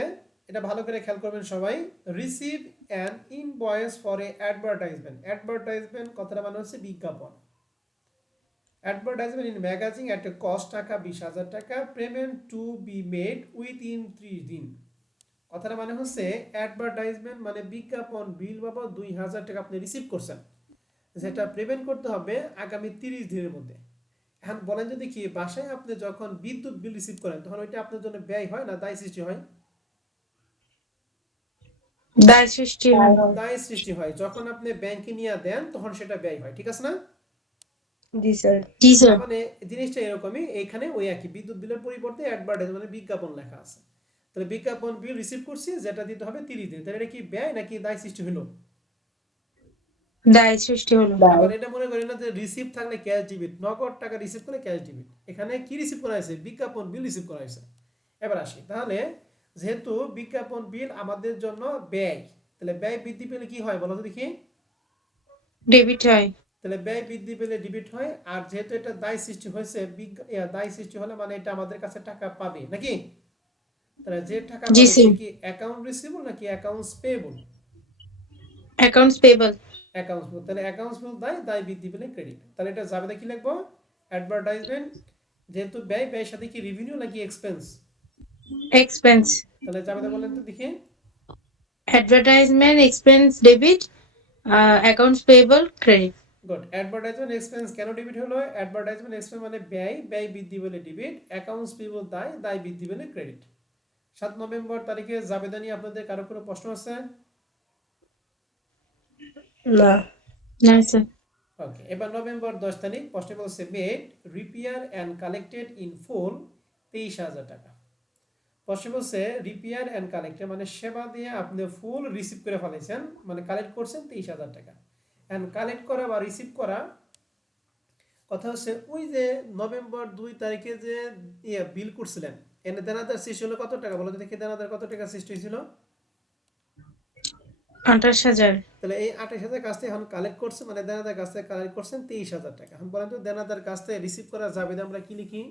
এটা ভালো করে খেয়াল করবেন সবাই। Receive an invoice for a advertisement. Advertisement কথাটা মানে হচ্ছে বিজ্ঞাপন। Advertisement in magazine at cost টাকা 20,000 টাকা, payment to be made within 30 দিন। কথাটা মানে হচ্ছে অ্যাডভার্টাইজমেন্ট মানে বিজ্ঞাপন, বিল বাবদ 2,000 টাকা আপনি রিসিভ করছেন, যেটা পেমেন্ট করতে হবে আগামী 30 দিনের মধ্যে। এখন বলেন যদি কি, বাসায় আপনি যখন বিদ্যুৎ বিল রিসিভ করেন তখন ওইটা আপনার জন্য ব্যয় হয় না দায় সৃষ্টি হয়? দায় সৃষ্টি হয়। দায় সৃষ্টি হয়। যখন আপনি ব্যাংকে নিয়ে দেন তখন সেটা ব্যয় হয়, ঠিক আছে না? জি স্যার। জি তার স্যার। মানে জিনিসটা এরকমই, এইখানে ওই একই, বিদ্যুৎ বিলের পরিবর্তে অ্যাডভার্টাইজ মানে বিজ্ঞাপন লেখা আছে। তাহলে বিজ্ঞাপন বিল রিসিভ করছি, যেটা দিতে হবে 30 দিন। তাহলে এটা কি ব্যয় নাকি দায় সৃষ্টি হলো? দায় সৃষ্টি হলো। এবার এটা মনে করেন না যে রিসিভ থাকলে ক্যাশ ডিবিট, নগদ টাকা রিসিভ করে ক্যাশ ডিবিট। এখানে কি রিসিভ করা হয়েছে? বিজ্ঞাপন বিল রিসিভ করা হয়েছে। এবার আসি, তাহলে যেহেতু বিজ্ঞাপন বিল আমাদের জন্য ব্যয়, তাহলে ব্যয় বৃদ্ধি পেলে কি হয় বলো তো দেখি? ডেবিট হয়। তাহলে ব্যয় বৃদ্ধি পেলে ডেবিট হয়। আর যেহেতু এটা দায় সৃষ্টি হয়েছে, দায় সৃষ্টি হলে মানে এটা আমাদের কাছে টাকা পাবে নাকি? তাহলে যে টাকা জি পাবে সে স্যার। কি অ্যাকাউন্ট রিসিভেবল নাকি accounts payable? Accounts payable. Accounts payable. তাহলে অ্যাকাউন্টস পেয়েবল দায়, দায় বৃদ্ধি পেলে ক্রেডিট। তাহলে এটা যাবে কি লিখবো? অ্যাডভার্টাইজমেন্ট, যেহেতু ব্যয়, ব্যয়ের সাথে কি রেভিনিউ নাকি এক্সপেন্স? এক্সপেন্স। তাহলে যাবে বলেন তো দেখি। Advertisement expense debit, accounts payable credit. Good. Advertisement expense কেন ডেবিট হলো? অ্যাডভার্টাইজমেন্ট এক্সপেন্স মানে ব্যয়, ব্যয় বৃদ্ধি পেলে ডেবিট। অ্যাকাউন্টস পেয়েবল দায়, দায় বৃদ্ধি পেলে ক্রেডিট। 7 নভেম্বর তারিখে জাবেদা নিয়ে আপনাদের কারো কোনো প্রশ্ন আছে? না। না স্যার। ওকে, এবার নভেম্বর 10 তারিখ প্রশ্ন বলছে made repair and collected in full 23,000 টাকা। প্রশ্ন বলছে রিপেয়ার অ্যান্ড কালেক্টেড মানে সেবা দিয়ে আপনি ফুল রিসিভ করে ফেলেছেন, মানে কালেক্ট করছেন 23,000 টাকা। অ্যান্ড কালেক্ট করা বা রিসিভ করা কথা হচ্ছে ওই যে নভেম্বর 2 তারিখে যে বিল করছিলেন, এনে দেনাদার সৃষ্টি হলো কত টাকা বলো তো দেখি? দেনাদার কত টাকা সৃষ্টি হয়েছিল? 28,000। তাহলে এই 28,000 কাছ থেকে এখন কালেক্ট করছে, মানে দেনাদার কাছ থেকে কালেক্ট করছেন 23,000 টাকা। এখন বলেন তো দেনাদার কাছ থেকে রিসিভ করা যাবে, আমরা কি লিখি?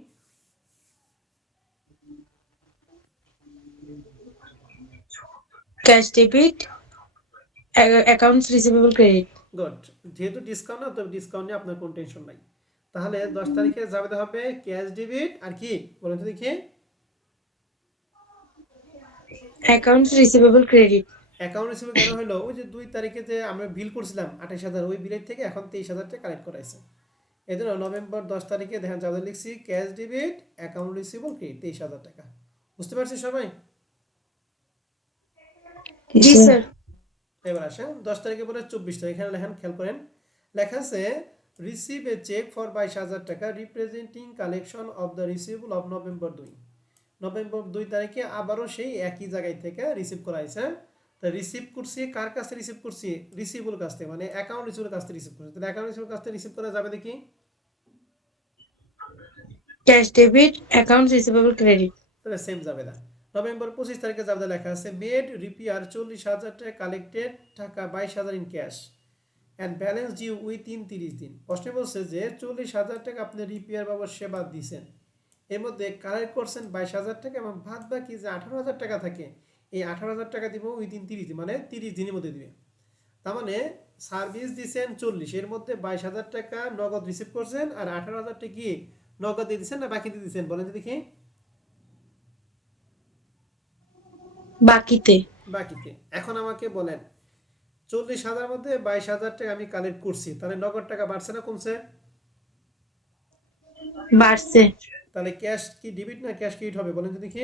Cash debit accounts receivable credit. Good. যেহেতু ডিসকাউন্ট না, তো ডিসকাউন্ট নিয়ে আপনার কোনো টেনশন নাই। তাহলে 10 তারিখে যাবে হবে ক্যাশ ডেবিট আর কি বলেন তো দেখি। Accounts receivable credit. Account receive কেন হলো, ওই যে 2 তারিখে যে আমরা বিল করছিলাম 28,000, ওই বিলের থেকে এখন 23,000 টাকা কালেক্ট করাইছে। এই জন্য নভেম্বর 10 তারিখে দেখেন যাদের লিখছি cash debit account receivable credit 23,000 টাকা। বুঝতে পারছি সবাই? জি স্যার। এবার আসেন 10 তারিখে পরে 24 তারিখ, এখানে লেখেন, খেয়াল করেন, লেখা আছে রিসিভ এ চেক ফর 22,000 টাকা representing collection of the receivable of November 2। November 2 তারিখে আবারও সেই একই জায়গায় থেকে রিসিভ করা হয়েছে। তো রিসিভ করছি কার কাছে রিসিভ করছি? রিসিভেবল কাছ থেকে, মানে অ্যাকাউন্ট রিসিভেবল কাছ থেকে রিসিভ করছি। তাহলে অ্যাকাউন্ট রিসিভেবল কাছ থেকে রিসিভ করা যাবে দেখি। Cash debit accounts receivable credit. তাহলে সেম যাবে না। নভেম্বর 25 তারিখে যাবে, লেখা আছে মেড রিপিয়ার 40,000 টাকা কালেক্টেড টাকা 22,000 in cash and balance due within 30 দিন। প্রশ্নে বলছে যে 40,000 টাকা আপনি রিপেয়ার বাবদ সেবা দিয়েছেন, এর মধ্যে কালেক্ট করছেন 22,000 টাকা এবং বাদ বাকি যে 18,000 টাকা থাকে, এই 18,000 টাকা দিব উইথিন 30 দিন, মানে 30 দিনের মধ্যে দিবে। তার মানে সার্ভিস দিয়েছেন 40, এর মধ্যে 22,000 টাকা নগদ রিসিভ করছেন আর 18,000 টাকা কি নগদ দিয়ে দিচ্ছেন না বাকি দিয়ে দিচ্ছেন বলেন তো দেখি। বাকিতে। বাকিতে। এখন আমাকে বলেন 40,000 মধ্যে 22,000 টাকা আমি কালেক্ট করছি, তাহলে নগদ টাকা বাড়ছে না কমছে? বাড়ছে। তাহলে ক্যাশ কি ডেবিট না ক্যাশ ক্রেডিট হবে বলেন তো দেখি।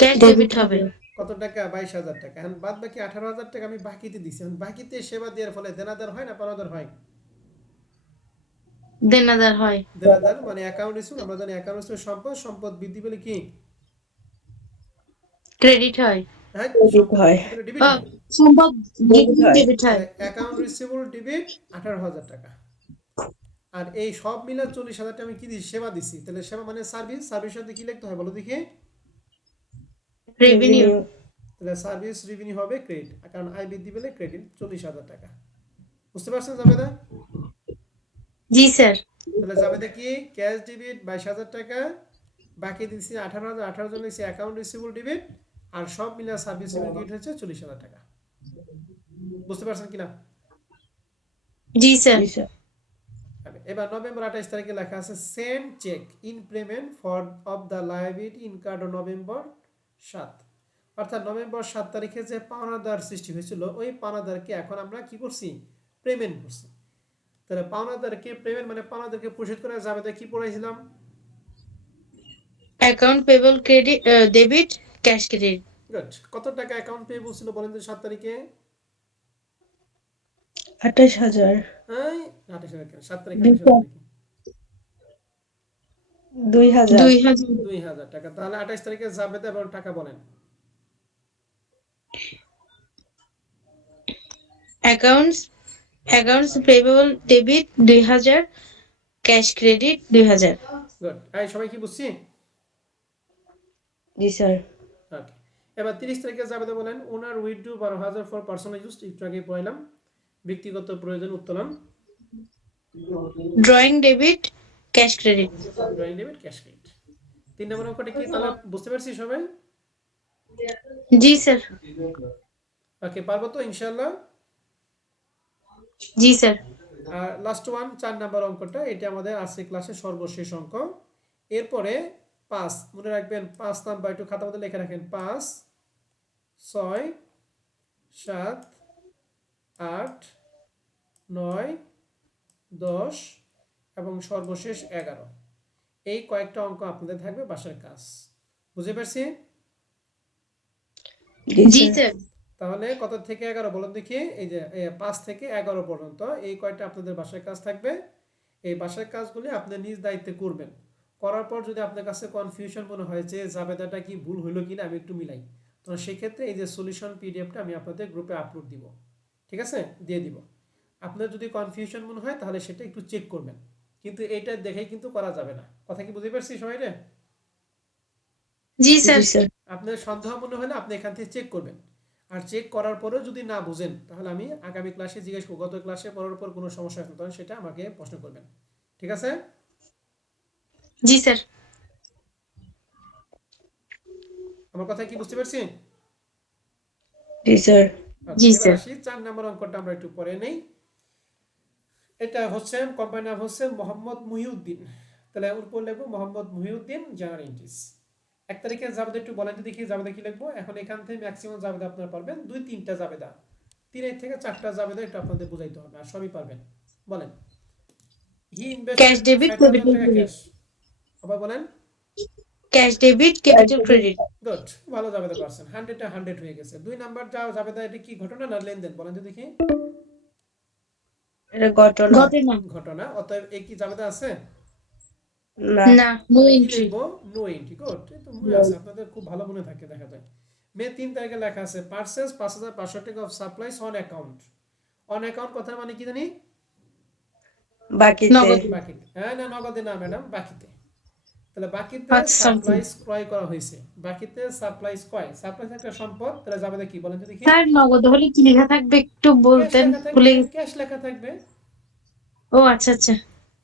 ক্যাশ ডেবিট হবে। কত টাকা? 22,000 টাকা। এখন বাদ বাকি 18,000 টাকা আমি বাকিতে দিচ্ছি। এখন বাকিতে সেবা দেওয়ার ফলে দেনাদার হয় না পাওনাদার হয়? দেনাদার হয়। দেনাদার, মানে অ্যাকাউন্ট রিসিভ, আমরা জানি অ্যাকাউন্ট রিসিভ সম্পদ, সম্পদ বৃদ্ধি পেলে কি ক্রেডিট হয়। হ্যাঁ, ডেবিট সম্পদ হয়। বৃদ্ধি পেলে ডেবিট হয়। সম্পদ ডেবিট হয়। ডেবিট হয়। তাহলে অ্যাকাউন্ট রিসিভেবল ডেবিট 18,000 টাকা। আর এই সব মিলে 40,000 টাকা আমি কি দিচ্ছি? সেবা দিচ্ছি। তাহলে সেবা মানে সার্ভিস, সার্ভিস সাথে কি লিখতে হয় বলো দেখি। রেভিনিউ। তাহলে সার্ভিস রেভিনিউ হবে ক্রেডিট, কারণ আয় বৃদ্ধি পেলে ক্রেডিট 40,000 টাকা। বুঝতে পারছেন জাবেদা? জি স্যার। তাহলে জাবেদা কি ক্যাশ ডেবিট 22,000 টাকা, বাকি দিচ্ছি 18,000, 18,000 লিখছি অ্যাকাউন্ট রিসিভেবল ডেবিট, আর সব মিলে সার্ভিস রেভিনিউ ক্রেডিট হচ্ছে 40,000 টাকা। বুঝতে পারছেন কিনা? জি স্যার। এবার নভেম্বর 28 তারিখে লেখা আছে send cheque in payment for of the liability incurred November 7। অর্থাৎ নভেম্বর 7 তারিখে যে পাওনাদার সৃষ্টি হয়েছিল, ওই পাওনাদারকে এখন আমরা কি করছি? পেমেন্ট করছি। তাহলে পাওনাদারকে পেমেন্ট মানে পাওনাদারকে পরিশোধ করা যাবে, কি পড়াইছিলাম? Account payable credit debit cash credit. Good. কত টাকা অ্যাকাউন্ট পেয়েবল ছিল বলেন তো 7 তারিখে? 28,000। হ্যাঁ, 28,000 কেন? 7 তারিখে 28,000 নাকি? 2,000। 2000। 2,000 টাকা। তাহলে 28 তারিখে যাবে এবং টাকা বলেন। Accounts payable debit 2000 cash credit 2000। Good. এই সবাই কি বুঝছি? জি স্যার। ওকে। এবার 30 তারিখে যাবে বলেন ওনার উইথড্র 12,000 ফর পার্সোনাল ইউজ, একটু আগে পড়াইলাম, ব্যক্তিগত প্রয়োজন উত্তোলন। Drawing debit cash credit. Drawing debit cash credit. 3 নম্বর অঙ্কটা কি তাহলে বুঝতে পারছি সবাই? জি স্যার। ওকে, পারবো তো ইনশাআল্লাহ? জি স্যার। আর লাস্ট ওয়ান 4 নম্বর অঙ্কটা, এটা আমাদের আজকে ক্লাসের সর্বশেষ অঙ্ক। এরপরে 5 মনে রাখবেন, 5 নাম্বার একটু খাতার মধ্যে লিখে রাখেন। 5, 6, 7, 8, 9, 10 এবং সর্বশেষ 11। এই কয়েকটা অঙ্ক আপনাদের থাকবে বাসার কাজ। বুঝতে পারছি? জি স্যার। তাহলে কত থেকে 11 বলুন দেখি। এই যে 5 থেকে 11 পর্যন্ত এই কয়টা আপনাদের বাসার কাজ থাকবে। এই বাসার কাজগুলি আপনি নিজ দায়িত্বে করবেন। করার পর যদি আপনার কাছে কনফিউশন মনে হয় যে জাবেদাটা কি ভুল হলো কিনা, আমি একটু মিলাই, তো সেক্ষেত্রে এই যে সলিউশন পিডিএফটা আমি আপনাদের গ্রুপে আপলোড দিব। ঠিক আছে, দিয়ে দিব। আপনার যদি কনফিউশন মনে হয় তাহলে সেটা একটু চেক করবেন, কিন্তু এইটা দেখেই কিন্তু করা যাবে না। কথা কি বুঝতে পারছি সবাই রে? জি স্যার। আপনার সন্দেহ মনে হলে আপনি এখান থেকে চেক করবেন। আর চেক করার পরেও যদি না বুঝেন তাহলে আমি আগামী ক্লাসে জিজ্ঞেস করব, গত ক্লাসে পড়ার পর কোনো সমস্যা আছে তখন সেটা আমাকে প্রশ্ন করবেন। ঠিক আছে? জি স্যার। আমার কথা কি বুঝতে পারছি? জি স্যার। ওকে, জি এবার স্যার। আসি 4 নম্বর অঙ্কটা আমরা একটু পরে নেই। এটা হচ্ছে কোম্পানির নাম হচ্ছে মোহাম্মদ মুহিউদ্দিন। তাহলে উপর লিখবো মোহাম্মদ মুহিউদ্দিন জেনারেল এন্ট্রিজ। 1 তারিখে জাবেদা একটু বলেন তো দেখি, জাবেদা কি লিখবো? এখন এখান থেকে ম্যাক্সিমাম জাবেদা আপনারা পারবেন 2-3টা জাবেদা, 3 থেকে 4টা জাবেদা একটু আপনাদের বুঝাইতে হবে, আর সবই পারবেন। বলেন। হি ক্যাশ ইনভেস্টেড ডেবিট, 60,000 ক্যাপিটাল টাকা ক্রেডিট। ক্যাশ। আবার বলেন। Cash debit, capital credit. Good, ভালো জাবেদা পারছেন, 100-এ 100 হয়ে গেছে। 2 নাম্বার জাবেদা, এটা কি ঘটনা না লেনদেন? বলেন তো দেখি। এটা ঘটনা। ঘটনা। ঘটনা, অতএব এই কি জাবেদা আছে? না। না, নো তাহলে কি এন্ট্রি। লিখবো? No entry. গুড, তো মনে আছে আপনাদের, খুব ভালো মনে থাকে দেখা যায়। মে 3 তারিখে লেখা আছে পারচেজ 5,500 টাকা of supplies on account. On account কথার মানে কি জানি? বাকিতে। নগদ। বাকিতে। হ্যাঁ, না নগদে না ম্যাডাম, বাকিতে। তাহলে বাকিতে আচ্ছা, সামথিং। সাপ্লাইস ক্রয় করা হয়েছে। বাকিতে সাপ্লাইস ক্রয়, সাপ্লাইস একটা সম্পদ, তাহলে যাবে কি বলেন তো দেখি। স্যার, নগদ হলে কি লেখা থাকবে একটু ক্যাশ বলতেন, লেখা ভুলে থাকবে, গেছি। ক্যাশ লেখা থাকবে। ও আচ্ছা আচ্ছা।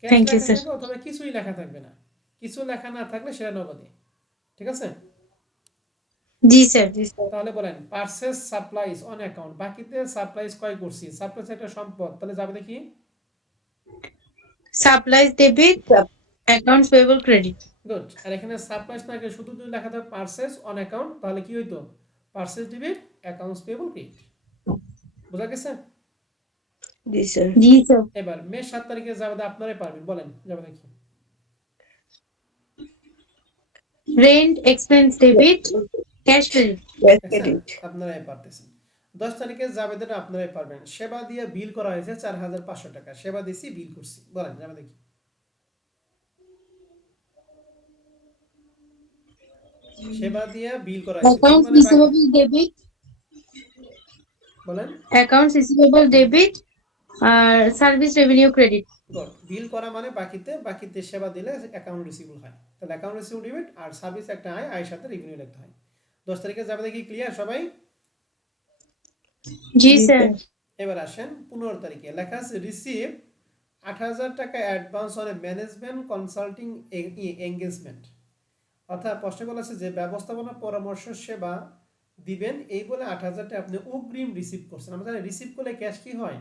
ক্যাশ থ্যাংক ইউ লেখা স্যার। থাকবে অথবা কিছুই লেখা থাকবে না। কিছু লেখা না থাকলে সেটা নগদে। ঠিক আছে? জি স্যার। জি স্যার। তাহলে বলেন পারচেজ সাপ্লাইস অন অ্যাকাউন্ট, বাকিতে সাপ্লাইস ক্রয় করছি, সাপ্লাইস একটা সম্পদ, তাহলে যাবে দেখি। Supplies debit, accounts payable credit. Good, আর এখানে সাপ্লাইস না আগে শুধু যদি লেখা থাকে পারচেজ অন অ্যাকাউন্ট, তাহলে কি হইতো? Purchase debit, accounts payable credit. বোঝা গেছে? জি স্যার। জি স্যার। এবার মে 7 তারিখে যাবে, আপনারাই পারবেন, বলেন যাবে দেখি। Rent expense debit, cash credit. Cash দেখছেন, ক্রেডিট। আপনারাই পারতেছেন। 10 তারিখে জাবেদাটা আপনারাই পারবেন। সেবা দিয়ে বিল করা হয়েছে 4,500 টাকা, সেবা দিছি, বিল করছি, বলেন যাবে দেখি। সেবা দিয়ে বিল করা হয়েছে, বিল অ্যাকাউন্টস মানে বাকি। রিসিভেবল ডেবিট, বলেন। অ্যাকাউন্টস রিসিভেবল ডেবিট আর সার্ভিস রেভিনিউ ক্রেডিট। গুড, বিল করা মানে বাকিতে, বাকিতে সেবা দিলে অ্যাকাউন্ট রিসিভেবল হয়, তাহলে অ্যাকাউন্ট রিসিভেবল ডেবিট আর সার্ভিস একটা আয়, আয়ের সাথে রেভিনিউ লিখতে হয়। 10 তারিখে যাবে দেখি, ক্লিয়ার সবাই? জি জি স্যার। স্যার। এবার আসেন 15 তারিখে লেখা আছে রিসিভ 8,000 টাকা advance on a management consulting engagement. অর্থাৎ প্রশ্ন বলা আছে যে ব্যবস্থাপনা পরামর্শ সেবা দিবেন, এই বলে 8,000 টাকা আপনি অগ্রিম রিসিভ করছেন। আমরা জানি রিসিভ করলে ক্যাশ কি হয়?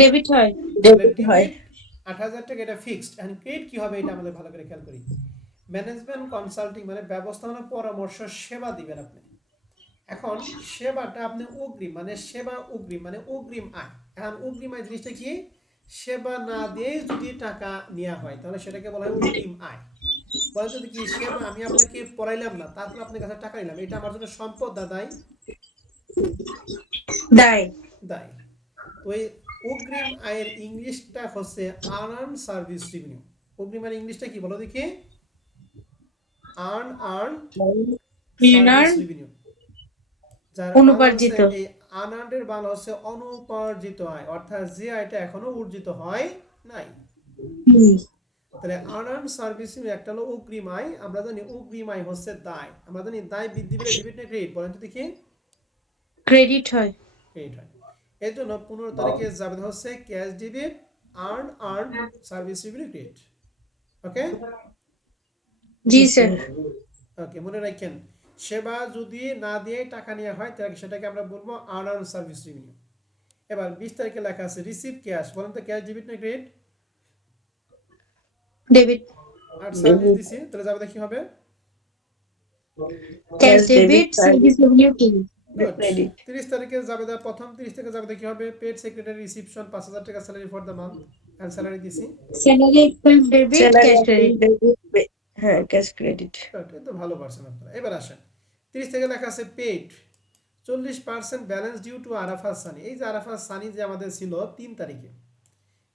ডেবিট হয়। তাহলে ডেবিট হয়। ডেবিট 8,000 টাকা, এটা ফিক্সড। এখন ক্রেডিট কি হবে, এটা আমাদের ভালো করে খেয়াল করি। ম্যানেজমেন্ট কনসাল্টিং মানে ব্যবস্থাপনা পরামর্শ সেবা দিবেন আপনি। এখন সেবাটা আপনি অগ্রিম, মানে সেবা অগ্রিম মানে অগ্রিম আয়। এখন অগ্রিম আয় জিনিসটা কি? সেবা না দিয়ে যদি টাকা নেওয়া হয় তাহলে সেটাকে বলা হয় অগ্রিম আয়। বলে যদি কি, সেবা আমি আপনাকে পড়াইলাম না, তারপর আপনার কাছে টাকা নিলাম, এটা আমার জন্য সম্পদ না দায়? দায়। দায়। তো এই অগ্রিম আয়ের ইংলিশটা হচ্ছে আর্ন সার্ভিস রেভিনিউ। অগ্রিম আয়ের ইংলিশটা কি বলো দেখি? আর্ন সার্ভিস ঋণার রেভিনিউ। যার বাংলা হচ্ছে অনুপার্জিত। এই আনআর্নডের বাংলা হচ্ছে অনুপার্জিত আয়, অর্থাৎ যে আয়টা এখনো অর্জিত হয় নাই। হুম। তাহলে আনআর্ন সার্ভিস একটা হলো অগ্রিম আয়। আমরা জানি অগ্রিম আয় হচ্ছে দায়। আমরা জানি দায় বৃদ্ধি পেলে ডেবিট না ক্রেডিট? বলেন তো দেখি। ক্রেডিট হয়। ক্রেডিট হয়। এর জন্য 15 তারিখে যাবে হচ্ছে cash debit, earn service revenue credit. Okay? জি জি স্যার। স্যার। ওকে, মনে রাখেন, সেবা যদি না দিয়ে টাকা নেওয়া হয় তাহলে সেটাকে আমরা বলবো আর্ন সার্ভিস রেভিনিউ। এবার 20 তারিখে লেখা আছে রিসিভ ক্যাশ। বলেন তো ক্যাশ ডেবিট না ক্রেডিট? ডেবিট। আর সার্ভিস দিছি, তাহলে যাবে কি হবে? Cash cash debit, debit, service revenue credit. Good. Credit. 30 তারিখে যাবে প্রথম 30 থেকে যাবে কি হবে? পেড সেক্রেটারি রিসিপশন 5,000 টাকা salary for the month, and salary দিছি। Salary expense debit, salary cash credit. Expense debit. হ্যাঁ, ক্যাশ ক্রেডিট। এটা তো ভালো পারছেন আপনারা। এবার আসেন 30 থেকে লেখা আছে paid 40% balance due to Arafat Sunny. এই যে আরাফাত সানি যে আমাদের ছিল 3 তারিখে,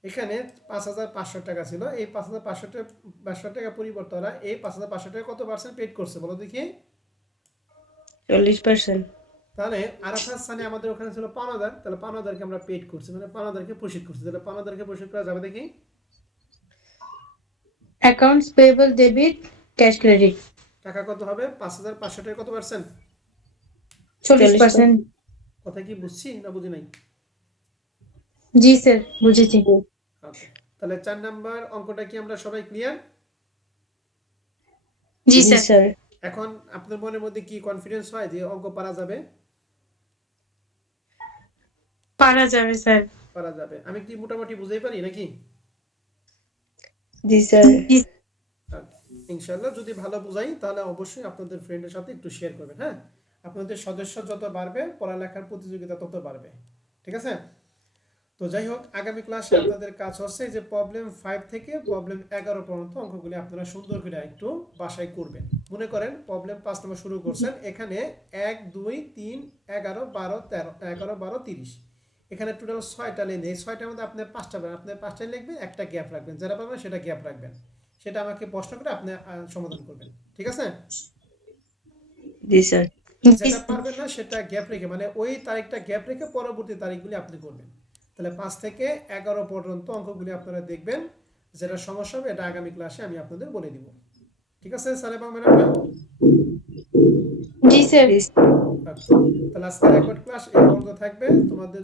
এখানে 5,500 টাকা ছিল। এই 5,500 টাকা পরিবর্তন হয়, এই 5,500 টাকা কত পার্সেন্ট পেড করছে বলো দেখি? 40%। তাহলে আরাফাত সানি আমাদের ওখানে ছিল 5,000, তাহলে 5,000কে আমরা পেড করছি, মানে 5,000কে পরিশোধ করছি। তাহলে 5,000কে পরিশোধ করা যাবে দেখি? Accounts payable debit, cash credit. টাকা কত হবে? 5,500 টাকা কত পার্সেন্ট? 40%। 40%। কথা কি বুঝছি না বুঝি নাই? জি স্যার, বুঝেছি। ওকে, তাহলে 4 নাম্বার অঙ্কটা কি আমরা সবাই ক্লিয়ার? জি জি স্যার। স্যার। এখন আপনার মনের মধ্যে কি কনফিডেন্স হয় যে অঙ্ক পারা যাবে? পারা যাবে স্যার। পারা যাবে। আমি কি মোটামুটি বুঝাই পারি নাকি? জি স্যার। জি ইনশাআল্লাহ যদি ভালো বুঝাই তাহলে অবশ্যই আপনাদের ফ্রেন্ডের সাথে একটু শেয়ার করবেন, হ্যাঁ? আপনাদের সদস্য যত বাড়বে পড়ালেখার প্রতিযোগিতা তত বাড়বে। ঠিক আছে? তো যাই হোক, আগামী ক্লাসে আপনাদের কাজ হচ্ছে যে প্রবলেম 5 থেকে প্রবলেম 11 পর্যন্ত অঙ্কগুলি আপনারা সুন্দর করে একটু বাসায় করবেন। মনে করেন প্রবলেম 5 নম্বর শুরু করছেন, এখানে 1 2 3 11 12 13 11 12 30, এখানে টোটাল 6টা লাইন। এই 6টার মধ্যে আপনি 5টা পাবেন, আপনি 5টাই লিখবেন, একটা গ্যাপ রাখবেন, যেটা পাবেন সেটা গ্যাপ রাখবেন, সেটা আমাকে প্রশ্ন করে আপনি সমাধান করবেন। ঠিক আছে? জি স্যার। যেটা পারবেন না সেটা গ্যাপ রেখে, মানে ওই তারিখটা গ্যাপ রেখে পরবর্তী তারিখগুলি আপনি করবেন। তাহলে 5 থেকে 11 পর্যন্ত অঙ্কগুলি আপনারা দেখবেন, যেটা সমস্যা হবে এটা আগামী ক্লাসে আমি আপনাদের বলে দিব। ঠিক আছে সালেম ম্যাডামরা? জি স্যার। জি স্যার। তাহলে আজকে রেকর্ড ক্লাস এই পর্যন্ত থাকবে। তোমাদের